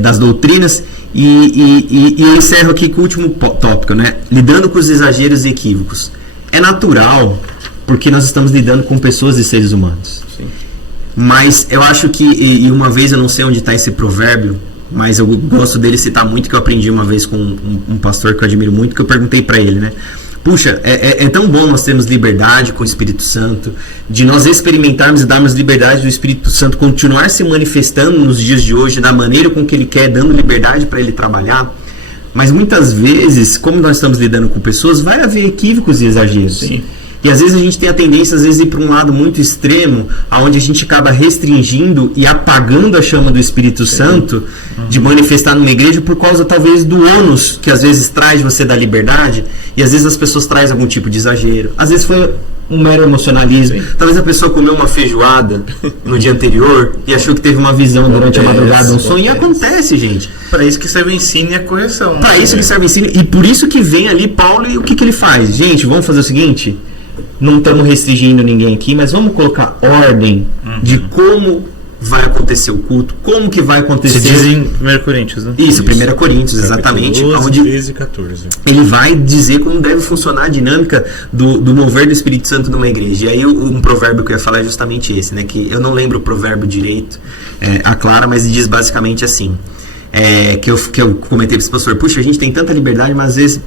das doutrinas. E eu encerro aqui com o último tópico, né? Lidando com os exageros e equívocos. É natural, porque nós estamos lidando com pessoas e seres humanos. Sim. Mas eu acho que, e uma vez eu não sei onde está esse provérbio, mas eu gosto dele citar muito, que eu aprendi uma vez com um pastor que eu admiro muito, que eu perguntei para ele, né? Puxa, é tão bom nós termos liberdade com o Espírito Santo, de nós experimentarmos e darmos liberdade do Espírito Santo continuar se manifestando nos dias de hoje, da maneira com que Ele quer, dando liberdade para Ele trabalhar. Mas muitas vezes, como nós estamos lidando com pessoas, vai haver equívocos e exageros. Sim. E às vezes a gente tem a tendência, às vezes, ir para um lado muito extremo, onde a gente acaba restringindo e apagando a chama do Espírito Santo de manifestar numa igreja por causa, talvez, do ônus que às vezes traz você da liberdade, e às vezes as pessoas trazem algum tipo de exagero. Às vezes foi um mero emocionalismo. Sim. Talvez a pessoa comeu uma feijoada no dia anterior e achou que teve uma visão durante a madrugada, um sonho. E acontece, gente. Para isso que serve o ensino e a correção. Para isso que serve o ensino. E por isso que vem ali Paulo, e o que ele faz? Gente, vamos fazer o seguinte... Não estamos restringindo ninguém aqui, mas vamos colocar ordem de como vai acontecer o culto, como que vai acontecer. Você diz em 1 Coríntios, né? Isso, 1 Coríntios, exatamente. 12, onde 13 e 14. Ele vai dizer como deve funcionar a dinâmica do mover do Espírito Santo numa igreja. E aí um provérbio que eu ia falar é justamente esse, né? Que eu não lembro o provérbio direito, a Clara, mas diz basicamente assim. Que eu comentei para esse pastor, puxa, a gente tem tanta liberdade, mas às vezes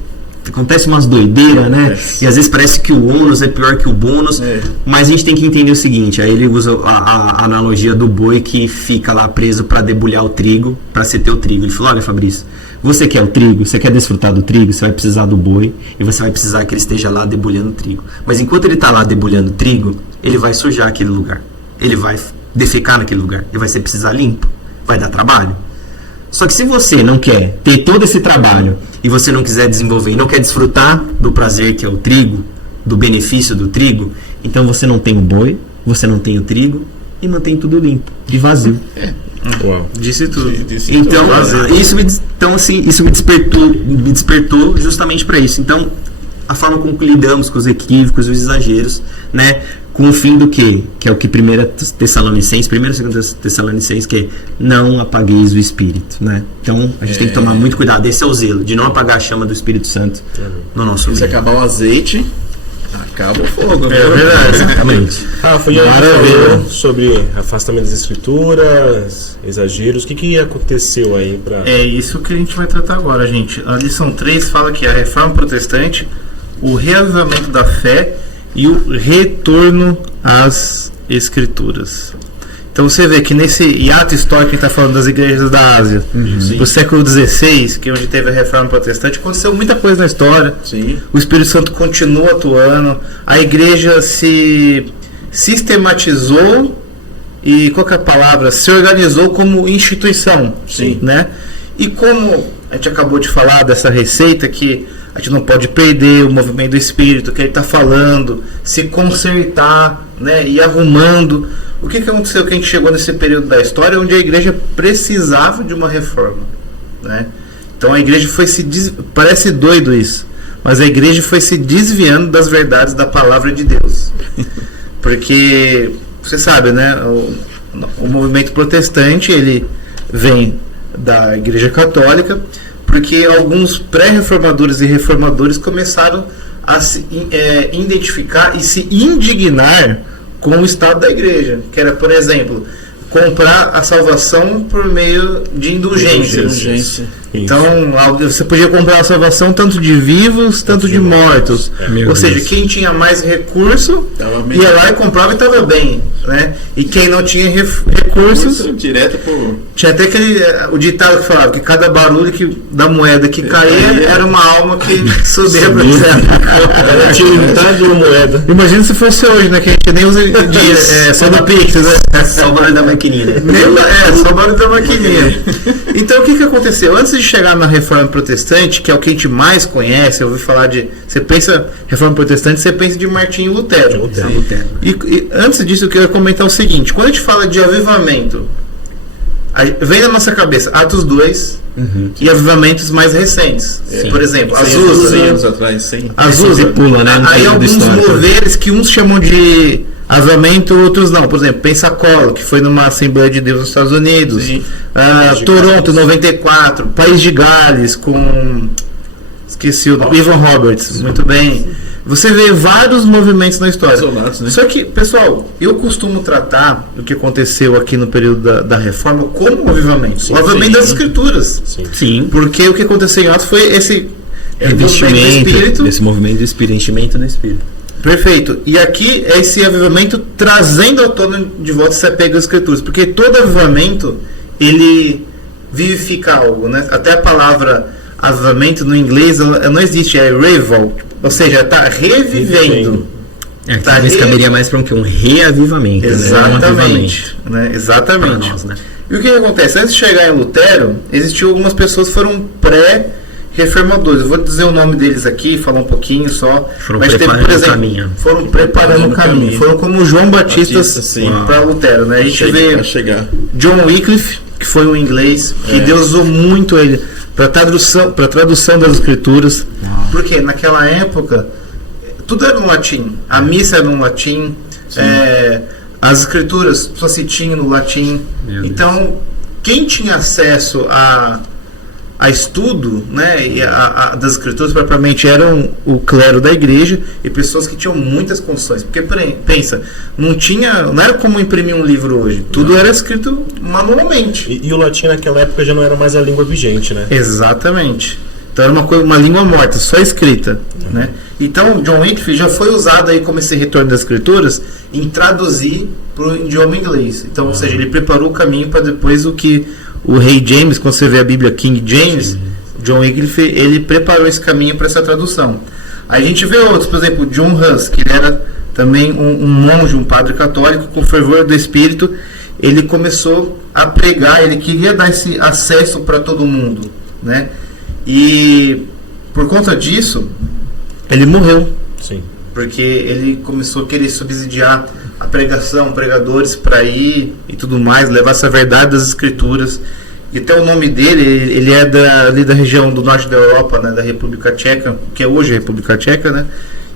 acontece umas doideiras, né? E às vezes parece que o ônus é pior que o bônus, mas a gente tem que entender o seguinte, aí ele usa a analogia do boi que fica lá preso para debulhar o trigo, para ser teu trigo. Ele falou, olha, Fabrício, você quer o trigo, você quer desfrutar do trigo, você vai precisar do boi e você vai precisar que ele esteja lá debulhando o trigo. Mas enquanto ele está lá debulhando o trigo, ele vai sujar aquele lugar, ele vai defecar naquele lugar, ele vai ser precisar limpo, vai dar trabalho. Só que se você não quer ter todo esse trabalho e você não quiser desenvolver e não quer desfrutar do prazer que é o trigo, do benefício do trigo, então você não tem o boi, você não tem o trigo e mantém tudo limpo e vazio. Uau. Disse tudo. Então, isso me despertou justamente para isso. Então, a forma como lidamos com os equívocos e os exageros, né? Com o fim do quê? Que é o que 1 Tessalonicenses, 1 e 2 Tessalonicenses, que é não apagueis o Espírito, né? Então, a gente tem que tomar muito cuidado. Esse é o zelo, de não apagar a chama do Espírito Santo no nosso meio. Se acabar o azeite, acaba o fogo. É verdade, exatamente. Foi falou sobre afastamento das escrituras, exageros. O que aconteceu aí para... É isso que a gente vai tratar agora, gente. A lição 3 fala que a reforma protestante, o reavivamento da fé e o retorno às escrituras. Então você vê que nesse hiato histórico que a gente está falando das igrejas da Ásia, do século XVI, que é onde teve a reforma protestante, aconteceu muita coisa na história. Sim. O Espírito Santo continua atuando, a igreja se sistematizou e, qual que é a palavra? Se organizou como instituição. Sim. Né? E como a gente acabou de falar dessa receita que a gente não pode perder o movimento do Espírito, que ele está falando, se consertar, né, e arrumando. O que aconteceu que a gente chegou nesse período da história onde a igreja precisava de uma reforma, né? Então a igreja foi parece doido isso, mas a igreja foi se desviando das verdades da palavra de Deus. Porque você sabe, né, o movimento protestante, ele vem da igreja católica, porque alguns pré-reformadores e reformadores começaram a se identificar e se indignar com o estado da igreja, que era, por exemplo, comprar a salvação por meio de indulgências. Então, você podia comprar a salvação tanto de vivos, tanto de mortos. Ou seja, quem tinha mais recurso ia lá e comprava e estava bem, né? E quem não tinha recursos... Direto pro... Tinha até o ditado que falava que cada barulho da moeda que caía era uma alma que subia para o céu. Tinha metade de uma moeda. Imagina se fosse hoje, né? Que a gente nem usa só do Pix, né? Só o barulho da maquininha. Só o barulho da maquininha. Então o que aconteceu? Antes de chegar na Reforma Protestante, que é o que a gente mais conhece, eu ouvi falar de... Você pensa Reforma Protestante, você pensa de Martinho Lutero. E antes disso eu queria comentar o seguinte: quando a gente fala de avivamento, vem na nossa cabeça Atos 2 e avivamentos mais recentes. Por exemplo, Azusa. 100 anos atrás, 100. Azusa pula, né? Aí alguns moveres que uns chamam de avivamento, outros não. Por exemplo, Pensacola, que foi numa Assembleia de Deus nos Estados Unidos. Toronto, 94. País de Gales, com... Esqueci o nome. Evan Roberts. Muito bem. Você vê vários movimentos na história. Isolados, né? Só que, pessoal, eu costumo tratar o que aconteceu aqui no período da Reforma como um avivamento. O avivamento das Escrituras. Sim. Porque o que aconteceu em Atos foi esse Revestimento desse movimento do Espírito, enchimento do Espírito. Perfeito. E aqui é esse avivamento trazendo à tona de volta esse apego às Escrituras. Porque todo avivamento, ele vivifica algo, né? Até a palavra avivamento no inglês ela não existe, é revival. Ou seja, está revivendo. Talvez caberia mais para um reavivamento. Exatamente. Né? Exatamente. Nós, né? E o que acontece? Antes de chegar em Lutero, existiam algumas pessoas que foram pré-reformadores. Eu vou dizer o nome deles aqui, falar um pouquinho só. Foram preparando o caminho. Foram preparando o caminho. Foram como João Batista para Lutero. Né? A gente vê John Wycliffe, que foi um inglês, que Deus usou muito ele para tradução das Escrituras. Porque naquela época tudo era no latim. A missa era no latim. As Escrituras só se tinham no latim. Então, quem tinha acesso a estudo, né, das Escrituras propriamente eram o clero da igreja e pessoas que tinham muitas condições. Porque pensa, não era como imprimir um livro hoje. Tudo era escrito manualmente. E o latim naquela época já não era mais a língua vigente, né? Exatamente. Então era uma língua morta, só escrita, né? Então John Wycliffe já foi usado aí como esse retorno das Escrituras em traduzir para o idioma inglês. Então, ou seja, ele preparou o caminho para depois o que o rei James, quando você vê a Bíblia King James, John Wycliffe, ele preparou esse caminho para essa tradução. Aí a gente vê outros, por exemplo, John Huss, que ele era também um monge, um padre católico, com fervor do Espírito. Ele começou a pregar, ele queria dar esse acesso para todo mundo, né? E por conta disso, ele morreu. Sim. Porque ele começou a querer subsidiar a pregação, pregadores para ir e tudo mais, levar essa verdade das Escrituras. E até o nome dele, ele é ali da região do norte da Europa, né, da República Tcheca, que é hoje a República Tcheca, né?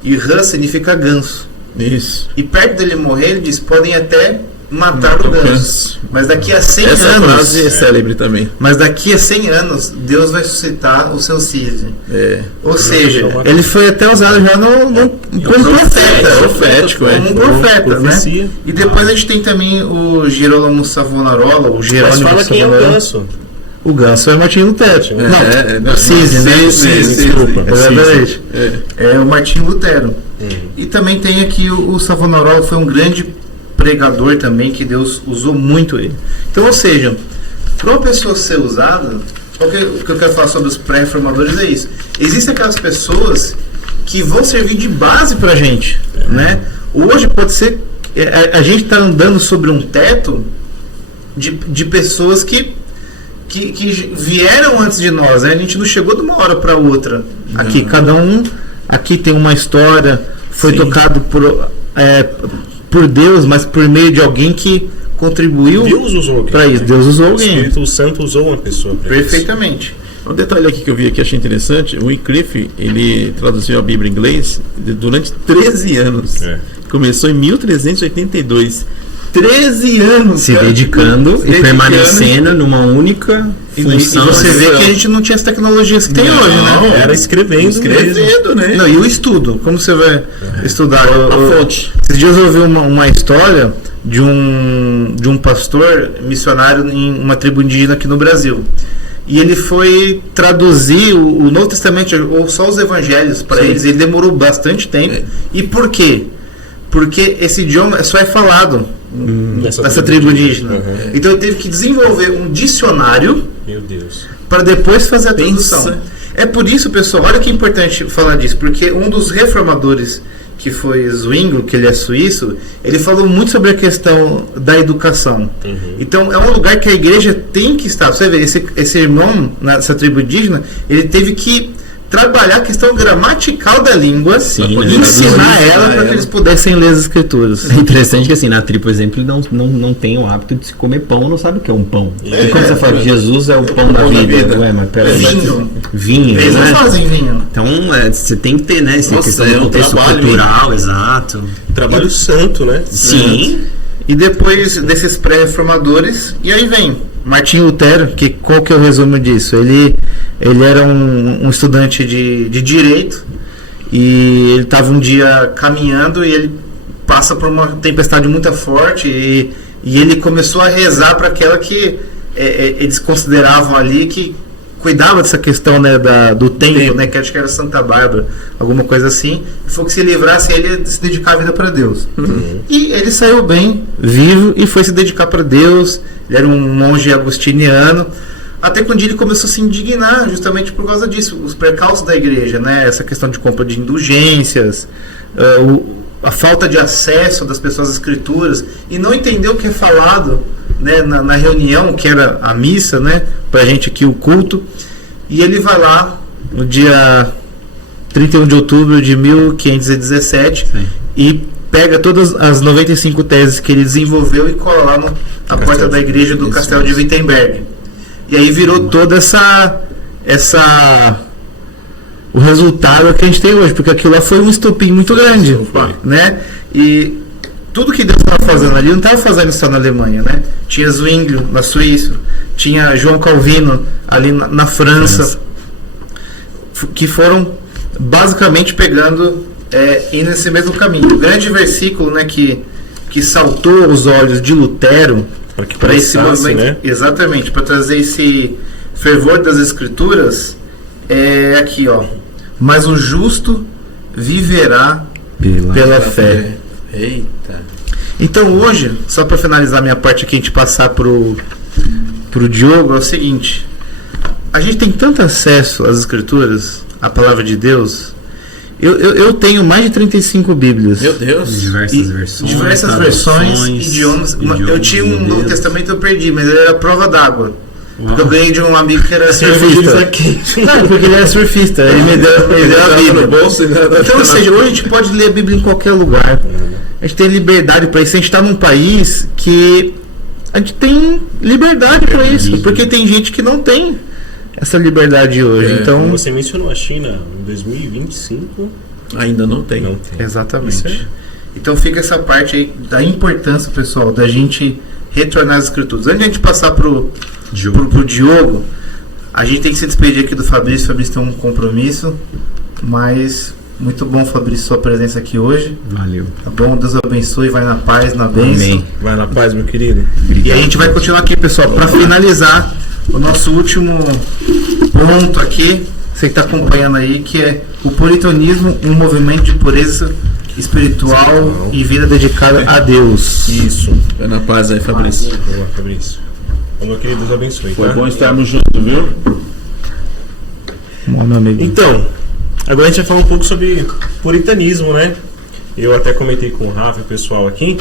E Hus significa ganso. Isso. E perto dele morrer, ele diz: podem até matar o ganso, mas daqui a 100 anos... Essa frase é célebre também. Mas daqui a 100 anos, Deus vai suscitar o seu Cisne. Ou seja, ele foi até usado já como profeta. Profético, como um profeta, né? E depois a gente tem também o Girolamo Savonarola, o Jerônimo. Mas fala quem é o ganso. O ganso é Martinho Lutero. Não, Cisne, né? Desculpa. Exatamente. É o Martinho Lutero. E também tem aqui o Savonarola, foi um grande pregador também, que Deus usou muito ele. Então, ou seja, para uma pessoa ser usada, o que eu quero falar sobre os pré-reformadores é isso. Existem aquelas pessoas que vão servir de base para a gente, né? Hoje pode ser, a gente está andando sobre um teto de pessoas que vieram antes de nós, né? A gente não chegou de uma hora para outra. Aqui, cada um aqui tem uma história, foi tocado por Deus, mas por meio de alguém que contribuiu. Deus usou alguém para isso. Deus usou alguém. O Espírito Santo usou uma pessoa para perfeitamente. Um detalhe aqui que eu vi aqui, achei interessante, o Wycliffe, ele traduziu a Bíblia em inglês durante 13 anos. Começou em 1382. 13 anos! Se dedicando e permanecendo numa única função. E você vê que a gente não tinha as tecnologias que tem hoje, né? Era escrevendo, né? Não, e o estudo, como você vai estudar? A fonte. Esses dias eu ouvi uma história de um pastor missionário em uma tribo indígena aqui no Brasil. E ele foi traduzir o Novo Testamento, ou só os evangelhos para eles, e ele demorou bastante tempo. E por quê? Porque esse idioma só é falado nessa tribo indígena. Então ele teve que desenvolver um dicionário para depois fazer a tradução. É por isso, pessoal, olha que importante falar disso, porque um dos reformadores, que foi Zwingli, que ele é suíço, ele falou muito sobre a questão da educação. Então é um lugar que a igreja tem que estar. Você vê, esse irmão nessa tribo indígena, ele teve que trabalhar a questão gramatical da língua e ensinar ela para que eles pudessem ler as escrituras. É interessante que assim, na tribo, por exemplo, não tem o hábito de se comer pão, não sabe o que é um pão. E como você fala que Jesus é o pão da vida, ué, mas pera, vinho, eles não fazem vinho. Então você tem que ter, né, essa questão do contexto cultural, exato. Trabalho santo, né? Sim. E depois desses pré-reformadores, e aí vem Martinho Lutero, que qual que é o resumo disso? Ele era um estudante de direito, e ele estava um dia caminhando e ele passa por uma tempestade muito forte, e ele começou a rezar para aquela que eles consideravam ali que cuidava dessa questão, né, do tempo, né, que acho que era Santa Bárbara, alguma coisa assim. E foi que se livrasse, ele ia se dedicar a vida para Deus. E ele saiu bem, vivo, e foi se dedicar para Deus. Ele era um monge agostiniano. Até que um dia ele começou a se indignar justamente por causa disso, os percalços da igreja, né, essa questão de compra de indulgências, a falta de acesso das pessoas às escrituras, e não entender o que é falado, né, na reunião, que era a missa, né, pra gente aqui, o culto. E ele vai lá no dia 31 de outubro de 1517 e pega todas as 95 teses que ele desenvolveu e cola lá na porta da igreja do Castelo de Wittenberg. E aí virou toda o resultado que a gente tem hoje, porque aquilo lá foi um estopim muito grande, né? E tudo que Deus estava fazendo ali, não estava fazendo só na Alemanha, né? Tinha Zwingli na Suíça, tinha João Calvino ali na França, que foram basicamente pegando e nesse mesmo caminho. O grande versículo, né, que saltou os olhos de Lutero para esse movimento, né? Exatamente, para trazer esse fervor das escrituras, é aqui, ó: mas o justo viverá pela fé. Eita. Então hoje, só para finalizar minha parte aqui, a gente passar pro Diogo, é o seguinte: a gente tem tanto acesso às escrituras, à palavra de Deus. Eu tenho mais de 35 Bíblias. Meu Deus. Diversas versões, idiomas. Eu tinha um Novo Testamento, eu perdi, mas ele era prova d'água. Porque eu ganhei de um amigo que era surfista. Não, porque ele era surfista. Ele me deu a Bíblia. Então, ou seja, hoje a gente pode ler a Bíblia em qualquer lugar. A gente tem liberdade para isso. A gente está num país que a gente tem liberdade para isso. Porque tem gente que não tem essa liberdade hoje. Então, você mencionou a China em 2025. Ainda não tem. Exatamente. Então fica essa parte aí da importância, pessoal, da gente retornar às escrituras. Antes de a gente passar pro Diogo, a gente tem que se despedir aqui do Fabrício. O Fabrício tem um compromisso, mas muito bom, Fabrício, sua presença aqui hoje. Valeu. Tá bom? Deus abençoe, vai na paz, na bênção. Amém. Vai na paz, meu querido. E a gente vai continuar aqui, pessoal, para finalizar o nosso último ponto aqui, você que está acompanhando aí, que é o puritanismo, um movimento de pureza espiritual e vida dedicada a Deus. Isso. Vai na paz aí, Fabrício. Vamos lá, Fabrício. Meu querido, Deus abençoe. Foi tá? bom estarmos juntos, viu? Bom, meu amigo. Então, agora a gente vai falar um pouco sobre puritanismo, né? Eu até comentei com o Rafa e o pessoal aqui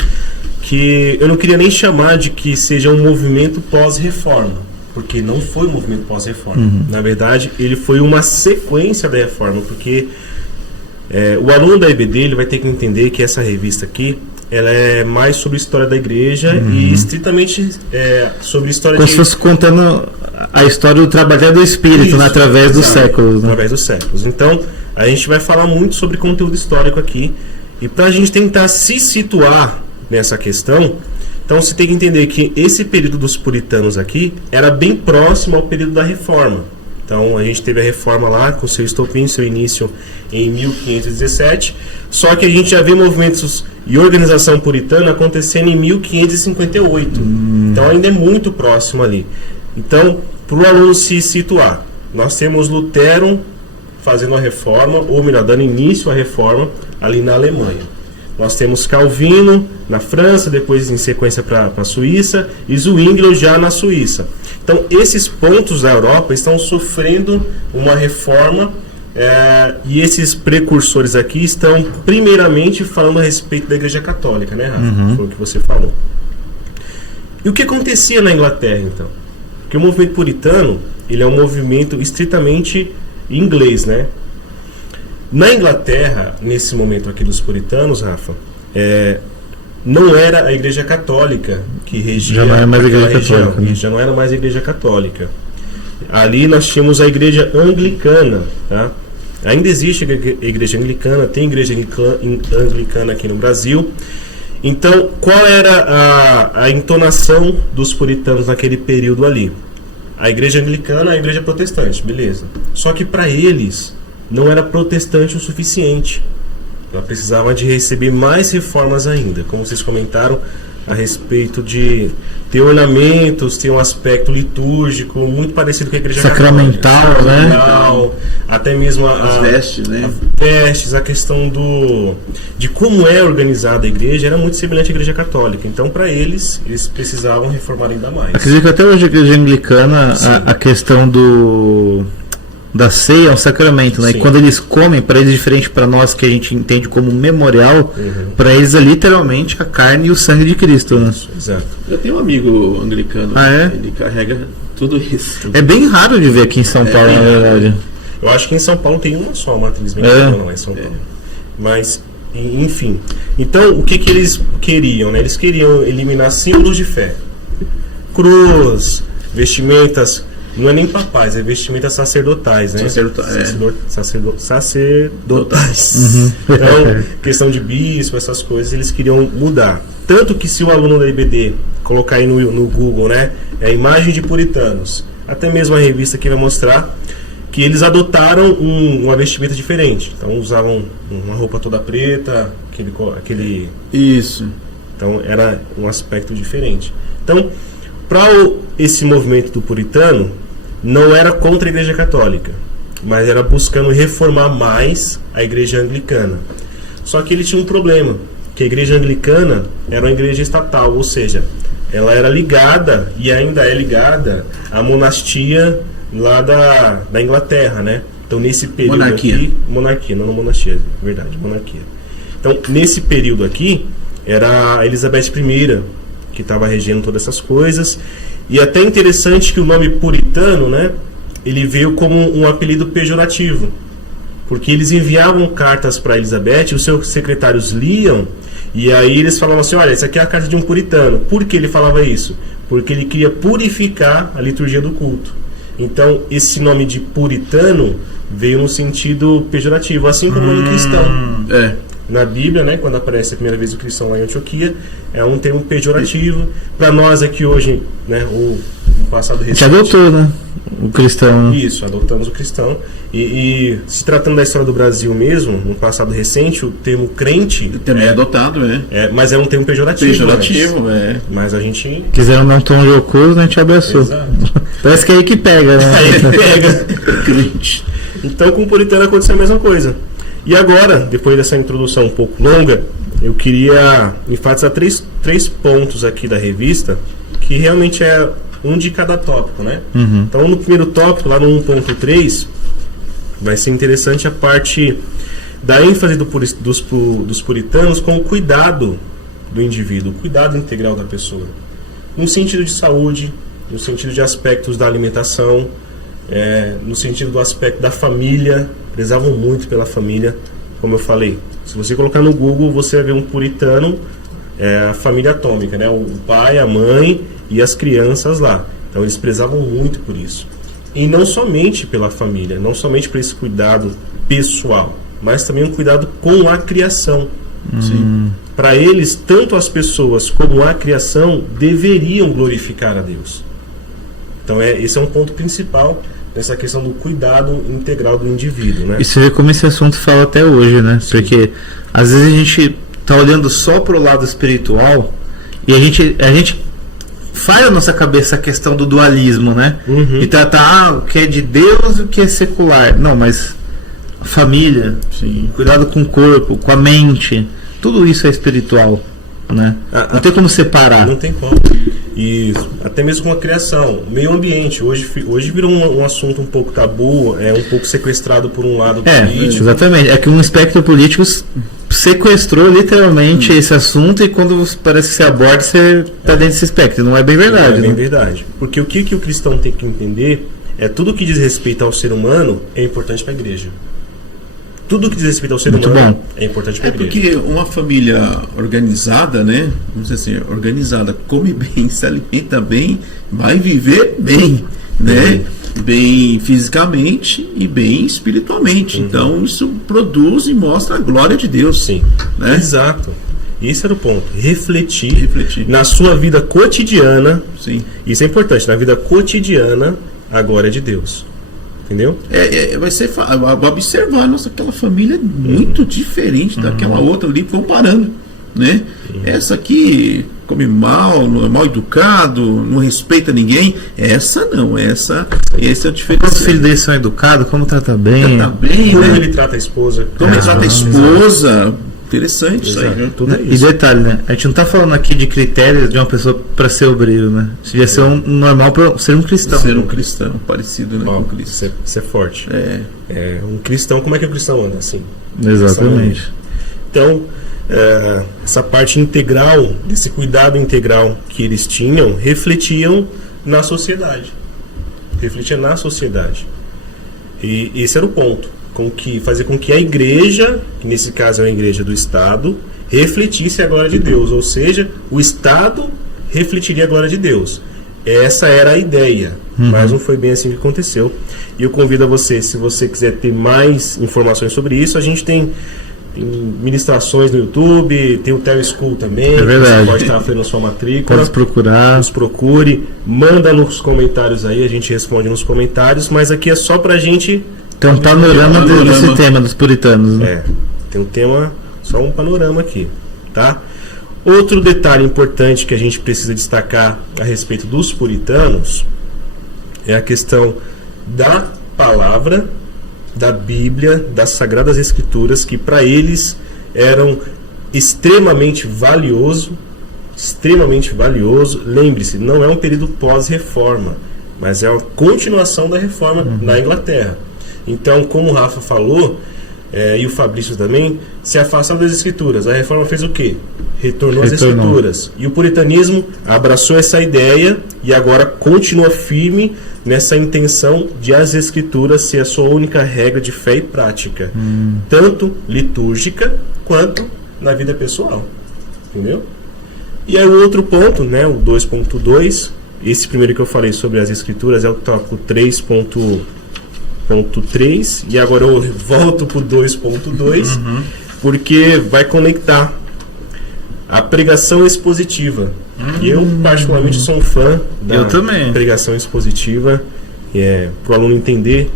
que eu não queria nem chamar de que seja um movimento pós-reforma, porque não foi um movimento pós-reforma. Na verdade, ele foi uma sequência da reforma, porque o aluno da EBD ele vai ter que entender que essa revista aqui ela é mais sobre a história da igreja e estritamente sobre a história Como se fosse contando a história do trabalhar do Espírito, Isso, né, através dos exato, séculos. Né? Através dos séculos. Então, a gente vai falar muito sobre conteúdo histórico aqui. E para a gente tentar se situar nessa questão, então você tem que entender que esse período dos puritanos aqui era bem próximo ao período da reforma. Então, a gente teve a reforma lá, com seu estopim, seu início em 1517. Só que a gente já vê movimentos e organização puritana acontecendo em 1558. Então, ainda é muito próximo ali. Então, para o aluno se situar, nós temos Lutero fazendo a reforma, ou melhor, dando início à reforma ali na Alemanha. Nós temos Calvino na França, depois em sequência para a Suíça, e Zwinglio já na Suíça. Então, esses pontos da Europa estão sofrendo uma reforma e esses precursores aqui estão primeiramente falando a respeito da Igreja Católica, né, Rafa? Foi o que você falou. E o que acontecia na Inglaterra, então? Porque o movimento puritano, ele é um movimento estritamente inglês, né? Na Inglaterra, nesse momento aqui dos puritanos, Rafa, não era a Igreja Católica que regia Já não é mais a Igreja região, Católica, né? já não era mais a Igreja Católica. Ali nós tínhamos a Igreja Anglicana, tá? Ainda existe a Igreja Anglicana, tem Igreja Anglicana aqui no Brasil. Então, qual era a entonação dos puritanos naquele período ali? A Igreja Anglicana, a Igreja Protestante, beleza. Só que para eles não era protestante o suficiente. Ela precisava de receber mais reformas ainda, como vocês comentaram a respeito de ter ornamentos, ter um aspecto litúrgico muito parecido com a Igreja Sacramental, Católica, né? sacramental, até mesmo As vestes, né? vestes, a questão de como é organizada a igreja era muito semelhante à Igreja Católica. Então, para eles precisavam reformar ainda mais. Acredito que até hoje a Igreja Anglicana, a questão da ceia é um sacramento, né? Sim. E quando eles comem, para eles, diferente para nós que a gente entende como memorial, para eles é literalmente a carne e o sangue de Cristo, né? Exato. Eu tenho um amigo anglicano, Ah, é? ele carrega tudo isso. É bem raro de ver aqui em São Paulo, na verdade. Eu acho que em São Paulo tem uma só, uma matriz bem lá em São Paulo. Mas, enfim. Então, o que eles queriam, né? Eles queriam eliminar símbolos de fé. Cruz, vestimentas, não é nem papais, é vestimentas sacerdotais, né? Sacerdotais. Então, questão de bispo, essas coisas, eles queriam mudar. Tanto que se o aluno da IBD colocar aí no Google, né? É a imagem de puritanos. Até mesmo a revista que vai mostrar que eles adotaram uma vestimenta diferente. Então usavam uma roupa toda preta, aquele... Isso. Então era um aspecto diferente. Então, para esse movimento do puritano, não era contra a Igreja Católica, mas era buscando reformar mais a Igreja Anglicana. Só que ele tinha um problema, que a Igreja Anglicana era uma igreja estatal, ou seja, ela era ligada, e ainda é ligada, à monastia lá da Inglaterra, né? Então, nesse período aqui... Monarquia, não monarquia, verdade, monarquia. Então, nesse período aqui, era a Elizabeth I, que estava regendo todas essas coisas. E até interessante que o nome puritano, né? Ele veio como um apelido pejorativo. Porque eles enviavam cartas para Elizabeth, os seus secretários liam, e aí eles falavam assim, olha, essa aqui é a carta de um puritano. Por que ele falava isso? Porque ele queria purificar a liturgia do culto. Então, esse nome de puritano veio no sentido pejorativo, assim como o cristão. Na Bíblia, né, quando aparece a primeira vez o cristão lá em Antioquia, é um termo pejorativo. Para nós aqui hoje, né, no passado recente... A gente adotou, né? O cristão. Isso, adotamos o cristão. E se tratando da história do Brasil mesmo, no passado recente, o termo crente... Também é adotado, mas é um termo pejorativo. Pejorativo, Mas a gente... Quiseram dar um tom jocoso, a gente abraçou. Exato. Parece que é aí que pega, né? Aí que pega. Então, com o puritano aconteceu a mesma coisa. E agora, depois dessa introdução um pouco longa, eu queria enfatizar três pontos aqui da revista, que realmente é um de cada tópico, né? Então, no primeiro tópico, lá no 1.3, vai ser interessante a parte da ênfase dos puritanos com o cuidado do indivíduo, o cuidado integral da pessoa, no sentido de saúde, no sentido de aspectos da alimentação, no sentido do aspecto da família. Prezavam muito pela família, como eu falei. Se você colocar no Google, você vai ver um puritano, a família atômica, né? O pai, a mãe e as crianças lá. Então eles prezavam muito por isso. E não somente pela família, não somente por esse cuidado pessoal, mas também um cuidado com a criação. Para eles, tanto as pessoas como a criação deveriam glorificar a Deus. Então esse é um ponto principal nessa questão do cuidado integral do indivíduo, né? E você vê como esse assunto fala até hoje, né? Sim. Porque às vezes a gente tá olhando só pro lado espiritual e a gente faz na nossa cabeça a questão do dualismo, né? E tratar o que é de Deus e o que é secular. Não, mas a família, cuidado com o corpo, com a mente, tudo isso é espiritual, né? Não tem como separar. Não tem como. E até mesmo com a criação, meio ambiente. Hoje virou um assunto um pouco tabu, um pouco sequestrado por um lado político. Exatamente. É que um espectro político sequestrou literalmente esse assunto, e quando parece que se aborda, você está dentro desse espectro. Não é bem verdade. Não é bem verdade. Porque o que o cristão tem que entender é tudo que diz respeito ao ser humano é importante para a igreja. Tudo que diz respeito ao ser humano é importante para a igreja. Porque uma família organizada, né? Vamos dizer assim, organizada, come bem, se alimenta bem, vai viver bem, né? Bem fisicamente e bem espiritualmente. Então isso produz e mostra a glória de Deus. Sim, né? Exato. Esse era o ponto. Refletir na sua vida cotidiana. Sim. Isso é importante. Na vida cotidiana, a glória de Deus. Entendeu? Vai ser observar, nossa, aquela família é muito diferente daquela outra ali, comparando, né? Essa aqui come mal, não é mal educado, não respeita ninguém. Essa não, esse é o diferente. Como os filhos deles são educados, como trata bem. Como ele trata a esposa. Como ele trata a esposa. Interessante isso aí, né? Tudo é isso. E detalhe, né? A gente não está falando aqui de critérios de uma pessoa para ser obreiro, né? Isso devia ser um normal para ser um cristão. Ser um cristão, parecido, né, com Cristo. Isso é forte. Um cristão, como é que o cristão anda? Assim. Exatamente. Então, essa parte integral, esse cuidado integral que eles tinham, refletiam na sociedade. E esse era o ponto. Fazer com que a igreja, que nesse caso é a igreja do Estado, refletisse a glória de Deus. Ou seja, o Estado refletiria a glória de Deus. Essa era a ideia, mas não foi bem assim que aconteceu. E eu convido a você, se você quiser ter mais informações sobre isso, a gente tem ministrações no YouTube, tem o Teleschool também. É verdade. Você pode estar fazendo sua matrícula. Pode procurar. Nos procure, manda nos comentários aí, a gente responde nos comentários, mas aqui é só pra gente... Tem um panorama desse tema dos puritanos, né? Tem um tema, só um panorama aqui, tá? Outro detalhe importante que a gente precisa destacar a respeito dos puritanos é a questão da palavra, da Bíblia, das Sagradas Escrituras, que para eles eram extremamente valioso. Lembre-se, não é um período pós-reforma, mas é a continuação da reforma na Inglaterra. Então, como o Rafa falou, e o Fabrício também, se afastaram das Escrituras. A reforma fez o quê? Retornou às Escrituras. E o puritanismo abraçou essa ideia e agora continua firme nessa intenção de as Escrituras ser a sua única regra de fé e prática, tanto litúrgica quanto na vida pessoal. Entendeu? E aí o outro ponto, né, o 2.2, esse primeiro que eu falei sobre as Escrituras é o tópico 3.3, e agora eu volto para o 2.2, porque vai conectar a pregação expositiva. E eu particularmente sou um fã da pregação expositiva, para o aluno entender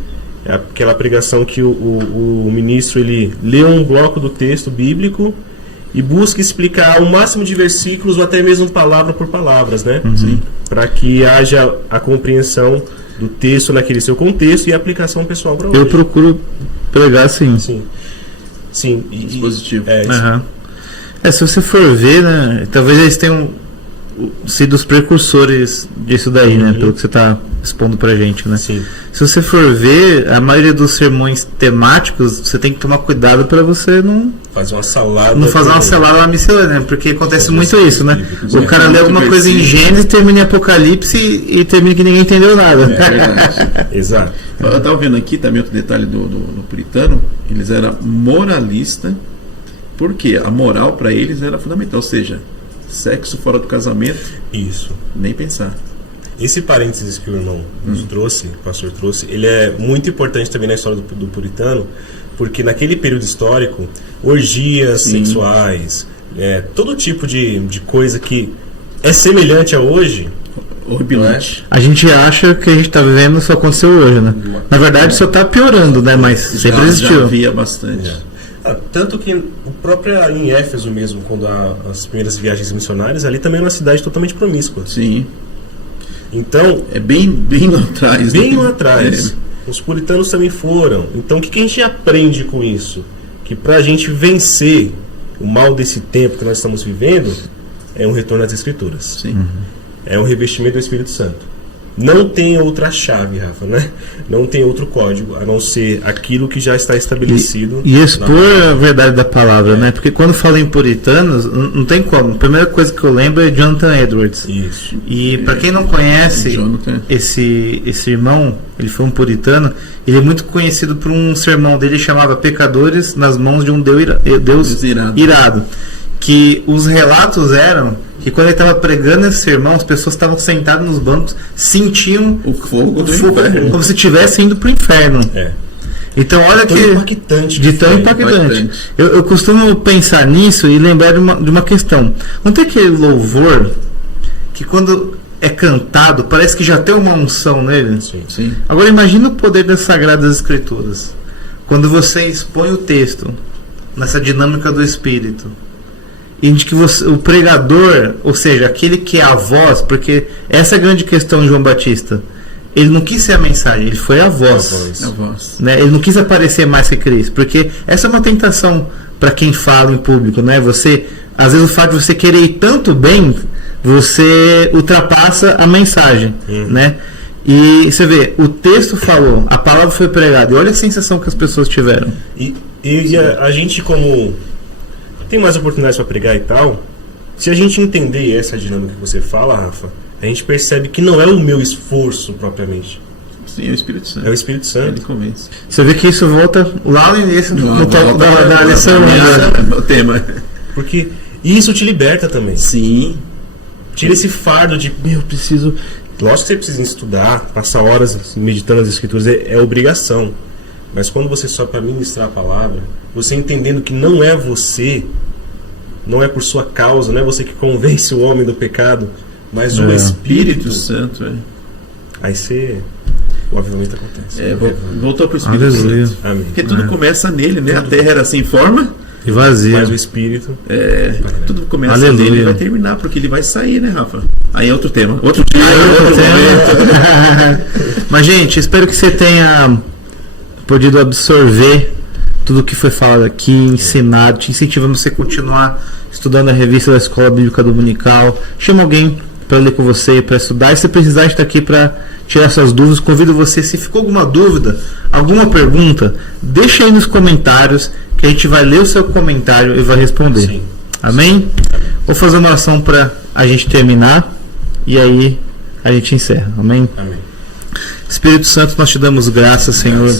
aquela pregação que o ministro ele lê um bloco do texto bíblico e busca explicar o máximo de versículos ou até mesmo palavra por palavras, né? Para que haja a compreensão do texto naquele seu contexto e a aplicação pessoal para hoje. Eu procuro pregar assim. Sim. Sim, dispositivo. Uhum. Se você for ver, né, talvez eles tenham sido os precursores disso daí, né, pelo que você está expondo pra gente, né? Sim. Se você for ver, a maioria dos sermões temáticos, você tem que tomar cuidado para você não fazer uma salada. Não fazer uma salada miscelânea, porque acontece muito isso, né? bíblicos, O cara lê alguma coisa em Gênesis, termina em Apocalipse e termina que ninguém entendeu nada. É verdade. Exato. Eu estava vendo aqui também outro detalhe do puritano, eles eram moralistas, porque a moral para eles era fundamental, ou seja, sexo fora do casamento, Isso. nem pensar. Esse parênteses que o irmão nos trouxe, o pastor trouxe, ele é muito importante também na história do puritano, porque naquele período histórico, orgias sexuais, todo tipo de coisa que é semelhante a hoje. Horripilante. A gente acha que a gente está vivendo só aconteceu hoje, né? Na verdade, só está piorando, né? Mas sempre Já existiu. havia bastante. Tanto que o próprio em Éfeso mesmo, quando as primeiras viagens missionárias, ali também é uma cidade totalmente promíscua. Sim. Então, É bem lá atrás. bem né? lá atrás, os puritanos também foram. Então, o que a gente aprende com isso? Que para a gente vencer o mal desse tempo que nós estamos vivendo, é um retorno às Escrituras. Sim. É um revestimento do Espírito Santo. Não tem outra chave, Rafa, né? Não tem outro código, a não ser aquilo que já está estabelecido. E expor a verdade da palavra, né? Porque quando falo em puritanos, não tem como. A primeira coisa que eu lembro é Jonathan Edwards. Isso. E para quem não conhece Jonathan. esse irmão, ele foi um puritano, ele é muito conhecido por um sermão dele que chamava Pecadores nas mãos de um Deus irado. Que os relatos eram que quando ele estava pregando esse sermão, as pessoas estavam sentadas nos bancos, sentiam O fogo do inferno. como se estivessem indo para o inferno. Então olha Tão que impactante. de tão impactante. Eu costumo pensar nisso e lembrar de uma questão. Não tem aquele louvor que quando é cantado parece que já tem uma unção nele? Sim. Agora imagina o poder das Sagradas Escrituras. Quando você expõe o texto nessa dinâmica do Espírito, e de que o pregador, ou seja, aquele que é a voz, porque essa é a grande questão de João Batista. Ele não quis ser a mensagem, ele foi a voz. A voz. Né? Ele não quis aparecer mais que Cristo, porque essa é uma tentação para quem fala em público, né? Você, às vezes o fato de você querer ir tanto bem, você ultrapassa a mensagem, né? E você vê, o texto falou, a palavra foi pregada, e olha a sensação que as pessoas tiveram. E a gente, como tem mais oportunidades para pregar e tal, se a gente entender essa dinâmica que você fala, Rafa, a gente percebe que não é o meu esforço propriamente. Sim, é o Espírito Santo. É o Espírito Santo. Ele convence. Você vê que isso volta lá no início da lição. O tema. Porque isso te liberta também. Sim. Tira esse fardo de, eu preciso... Lógico que você precisa estudar, passar horas meditando as Escrituras, é obrigação. Mas quando você só para ministrar a palavra, você entendendo que não é você, não é por sua causa, não é você que convence o homem do pecado, mas o Espírito Santo. Aí o avivamento acontece. Voltou para o Espírito Aleluia. Santo. Amém. Porque tudo começa nele, né? A terra era sem forma. E vazio. Mas o Espírito... Tudo começa Aleluia. nele e vai terminar, porque ele vai sair, né, Rafa? Aí é outro tema. Outro dia. Mas, gente, espero que você tenha podido absorver tudo que foi falado aqui, ensinado. Te incentivamos a você continuar estudando a revista da Escola Bíblica Dominical. Chama alguém para ler com você, para estudar. E se precisar, estar aqui para tirar suas dúvidas. Convido você, se ficou alguma dúvida, alguma pergunta, deixa aí nos comentários que a gente vai ler o seu comentário e vai responder. Sim. Amém? Vou fazer uma oração para a gente terminar e aí a gente encerra. Amém? Amém. Espírito Santo, nós te damos graças, Senhor.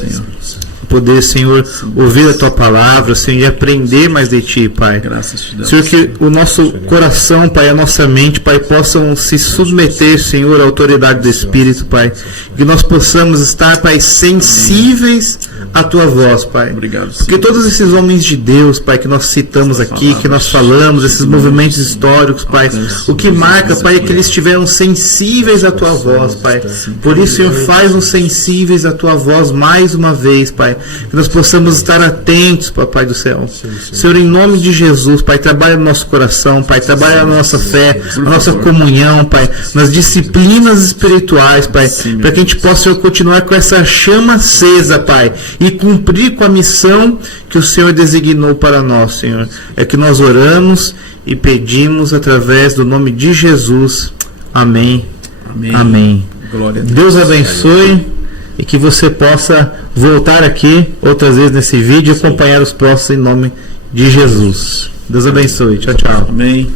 Poder, Senhor, ouvir a tua palavra, Senhor, e aprender mais de ti, Pai. Graças te damos. Senhor, que o nosso coração, Pai, a nossa mente, Pai, possam se submeter, Senhor, à autoridade do Espírito, Pai. Que nós possamos estar, Pai, sensíveis à tua voz, Pai. Obrigado, Porque todos esses homens de Deus, Pai, que nós citamos aqui, que nós falamos, esses movimentos históricos, Pai, o que marca, Pai, é que eles estiveram sensíveis à tua voz, Pai. Por isso, Senhor, faz-nos sensíveis à tua voz mais uma vez, Pai. Que nós possamos estar atentos, Papai do céu. Senhor, em nome de Jesus, Pai, trabalha no nosso coração, Pai, trabalha na nossa fé, na nossa comunhão, Pai, nas disciplinas espirituais, Pai, para que a gente possa, Senhor, continuar com essa chama acesa, Pai, e cumprir com a missão que o Senhor designou para nós, Senhor. É que nós oramos e pedimos através do nome de Jesus. Amém. Amém. Amém. Glória a Deus. Deus abençoe e que você possa voltar aqui outras vezes nesse vídeo e acompanhar os próximos em nome de Jesus. Deus abençoe. Tchau, tchau. Amém.